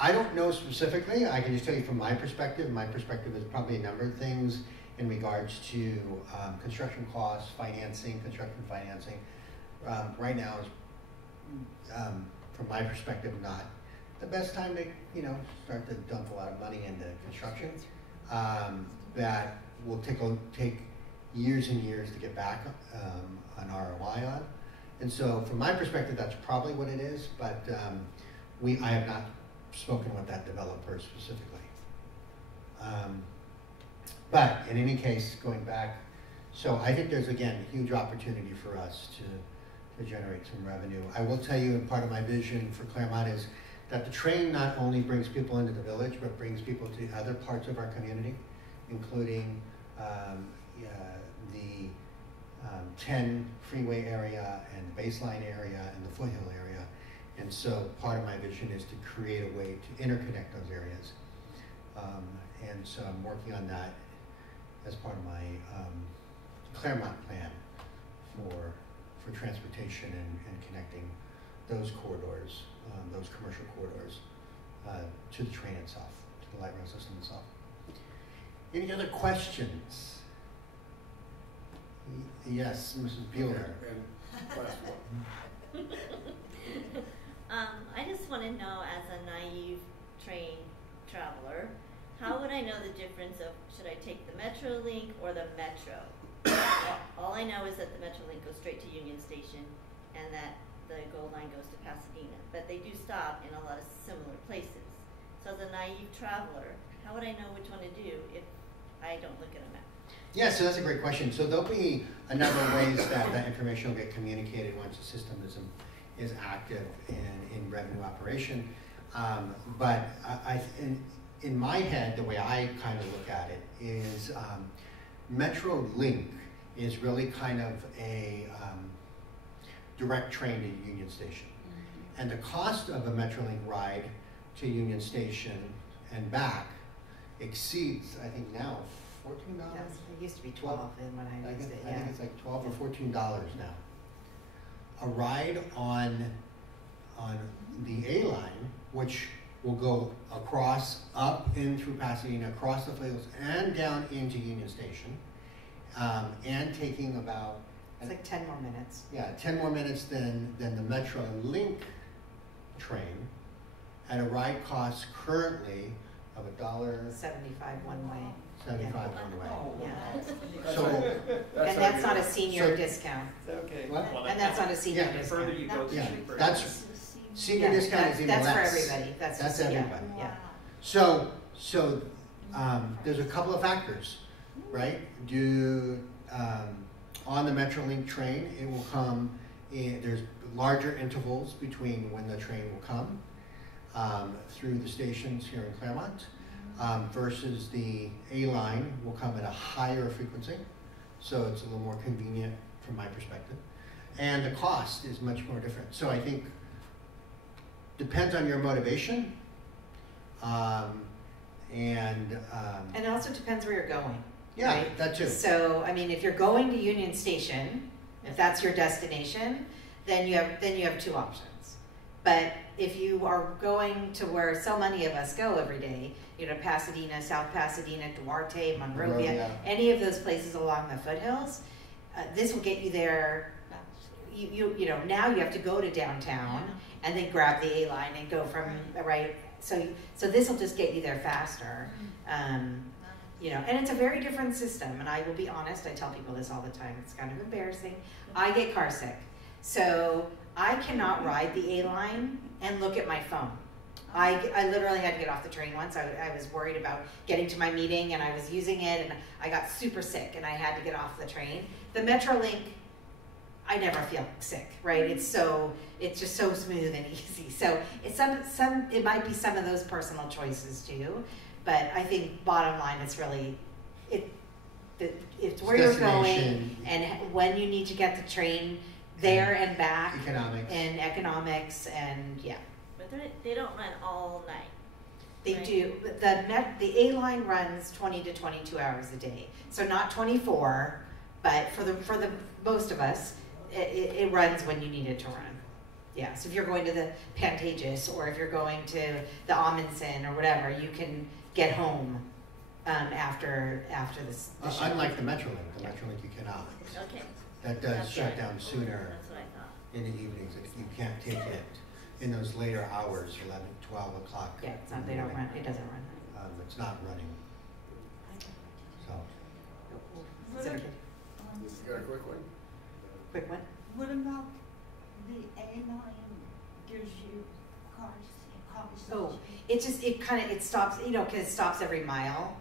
I don't know specifically. I can just tell you from my perspective. My perspective is probably a number of things in regards to construction costs, construction financing. Right now is, from my perspective, not the best time to start to dump a lot of money into construction. That will take years and years to get back an ROI on. And so, from my perspective, that's probably what it is. But I have not spoken with that developer specifically. But in any case, going back, so I think there's, again, a huge opportunity for us to generate some revenue. I will tell you, and part of my vision for Claremont is that the train not only brings people into the village, but brings people to other parts of our community, including the 10 freeway area and the baseline area and the foothill area. And so part of my vision is to create a way to interconnect those areas. And so I'm working on that as part of my Claremont plan for transportation and connecting those corridors, those commercial corridors, to the train itself, to the light rail system itself. Any other questions? Yes, Mrs. Bueller. I just want to know, as a naive train traveler, how would I know the difference of should I take the Metrolink or the Metro? All I know is that the Metrolink goes straight to Union Station and that the Gold Line goes to Pasadena, but they do stop in a lot of similar places. So as a naive traveler, how would I know which one to do if I don't look at a map? Yeah, so that's a great question. So there'll be a number of ways that that information will get communicated once the system is active in revenue operation. But in my head, the way I kind of look at it is Metrolink is really kind of a direct train to Union Station. And the cost of a Metrolink ride to Union Station and back exceeds, I think now, $14? It used to be 12 when I used it. I think it's like $12 or $14 now. A ride on the A line, which will go across, up in through Pasadena, across the foothills, and down into Union Station, and taking about, It's like 10 more minutes. yeah, 10 more minutes than the Metro Link train at a ride cost currently of $1.75 75 one way. one way. Oh, Yeah. So, And that's not a good. senior So- discount. Okay. what? And that's not a senior Yeah. The discount. further you go, the Yeah, cheaper. it that's, is. senior Yeah, discount is even less. That's for everybody. That's just, everybody. Yeah. So there's a couple of factors, right? On the Metrolink train, it will come there's larger intervals between when the train will come through the stations here in Claremont versus the A line will come at a higher frequency. So it's a little more convenient from my perspective. And the cost is much more different. So I think depends on your motivation. And it also depends where you're going. Yeah, right? that too. So, I mean, if you're going to Union Station, if that's your destination, then you have two options. But if you are going to where so many of us go every day, you know, Pasadena, South Pasadena, Duarte, Monrovia, any of those places along the foothills, this will get you there. You know, now you have to go to downtown and then grab the A line and go from right. So this will just get you there faster. You know, and it's a very different system. And I will be honest, I tell people this all the time. It's kind of embarrassing. I get car sick, so I cannot ride the A line and look at my phone. I literally had to get off the train once. I was worried about getting to my meeting, and I was using it, and I got super sick, and I had to get off the train. The Metrolink, I never feel sick, right? It's just so smooth and easy. So it's it might be some of those personal choices too, but I think bottom line, it's really it's where you're going and when you need to get the train there and back, economics and yeah. But they don't run all night. They right? do. The A line runs 20 to 22 hours a day, so not 24, but for the most of us. It runs when you need it to run. Yeah, so if you're going to the Pantages or if you're going to the Amundsen or whatever, you can get home after this. Unlike the Metrolink. The Metrolink you cannot. Okay. That does That's shut right. down sooner That's what I thought. in the evenings. You can't take it in those later hours, 11, 12 o'clock. Yeah, it's not, they don't run. It doesn't run. It's not running. So. Is it okay? You got a quick one? Quick one. What about the A line gives you cars? Oh, it stops, you know, because it stops every mile.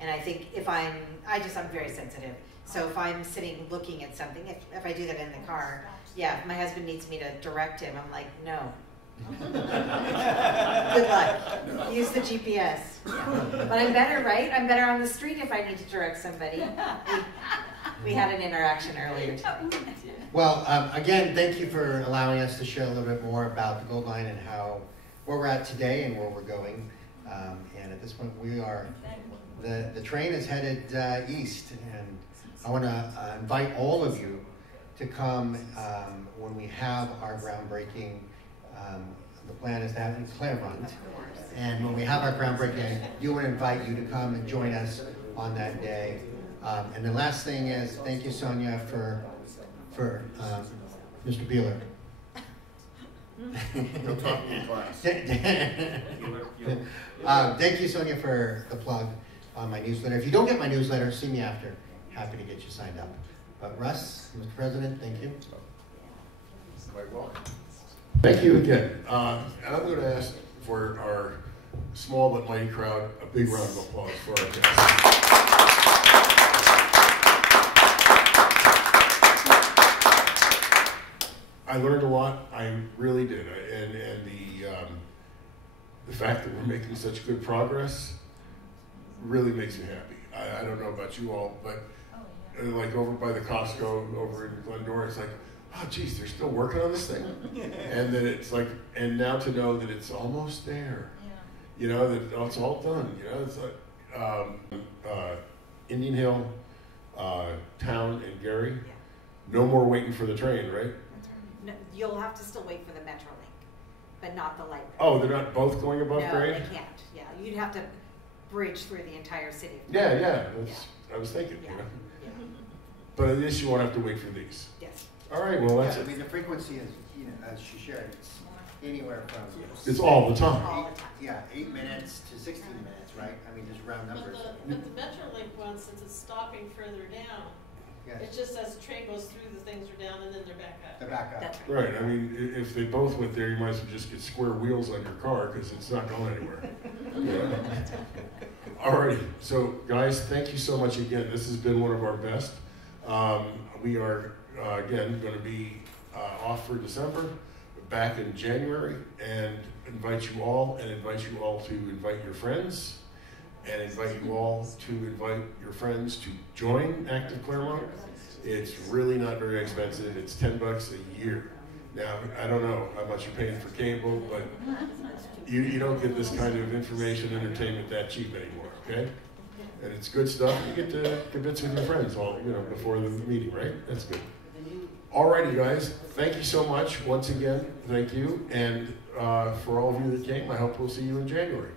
And I think if I'm very sensitive. So if I'm sitting looking at something, if I do that in the car, yeah, if my husband needs me to direct him, I'm like, no. Good luck. Use the GPS. But I'm better, right? I'm better on the street if I need to direct somebody. We had an interaction earlier today. Well, again, thank you for allowing us to share a little bit more about the Gold Line and where we're at today and where we're going. And at this point, the train is headed east, and I want to invite all of you to come when we have our groundbreaking. The plan is to have it in Claremont, and when we have our groundbreaking, you would invite you to come and join us on that day. And the last thing is, thank you, Sonia, for Mr. Beeler. You'll talk in class. Thank you, Sonia, for the plug on my newsletter. If you don't get my newsletter, see me after. Happy to get you signed up. But Russ, Mr. President, thank you. Quite welcome. Thank you again. And I'm going to ask for our small but mighty crowd a big round of applause for our guests. I learned a lot. I really did, and the fact that we're making such good progress really makes me happy. I don't know about you all, but like over by the Costco over in Glendora, it's like, oh geez, they're still working on this thing, and then it's like, and now to know that it's almost there, you know, that it's all done. You know, it's like Indian Hill, Town, and Gary. No more waiting for the train, right? No, you'll have to still wait for the Metrolink, but not the light rail. Oh, they're not both going above grade? No, they can't. Yeah, you'd have to bridge through the entire city. Yeah. I was thinking, Yeah. you know. Yeah. but at least you won't have to wait for these. Yes. All right, well, that's Yeah, I it. mean, the frequency is, as she shared, it's anywhere from. It's all the time. All the time. Yeah, 8 minutes to 16 minutes, right? I mean, just round But numbers. the Metrolink one, since it's stopping further down, Yes, it's just as the train goes through, the things are down and then they're back up. the backup. That's right. Right, I mean, if they both went there, you might as well just get square wheels on your car, because it's not going anywhere. Alrighty, so guys, thank you so much again. This has been one of our best. We are, again, going to be off for December, back in January, and invite you all to invite your friends, and invite you all to invite your friends to join Active Claremont. It's really not very expensive. It's $10 a year. Now, I don't know how much you're paying for cable, but you don't get this kind of information, entertainment that cheap anymore, okay? And it's good stuff. You get to convince with your friends all, before the meeting, right? That's good. Alrighty, guys. Thank you so much. Once again, thank you. And for all of you that came, I hope we'll see you in January.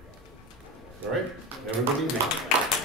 All right? Have a good evening.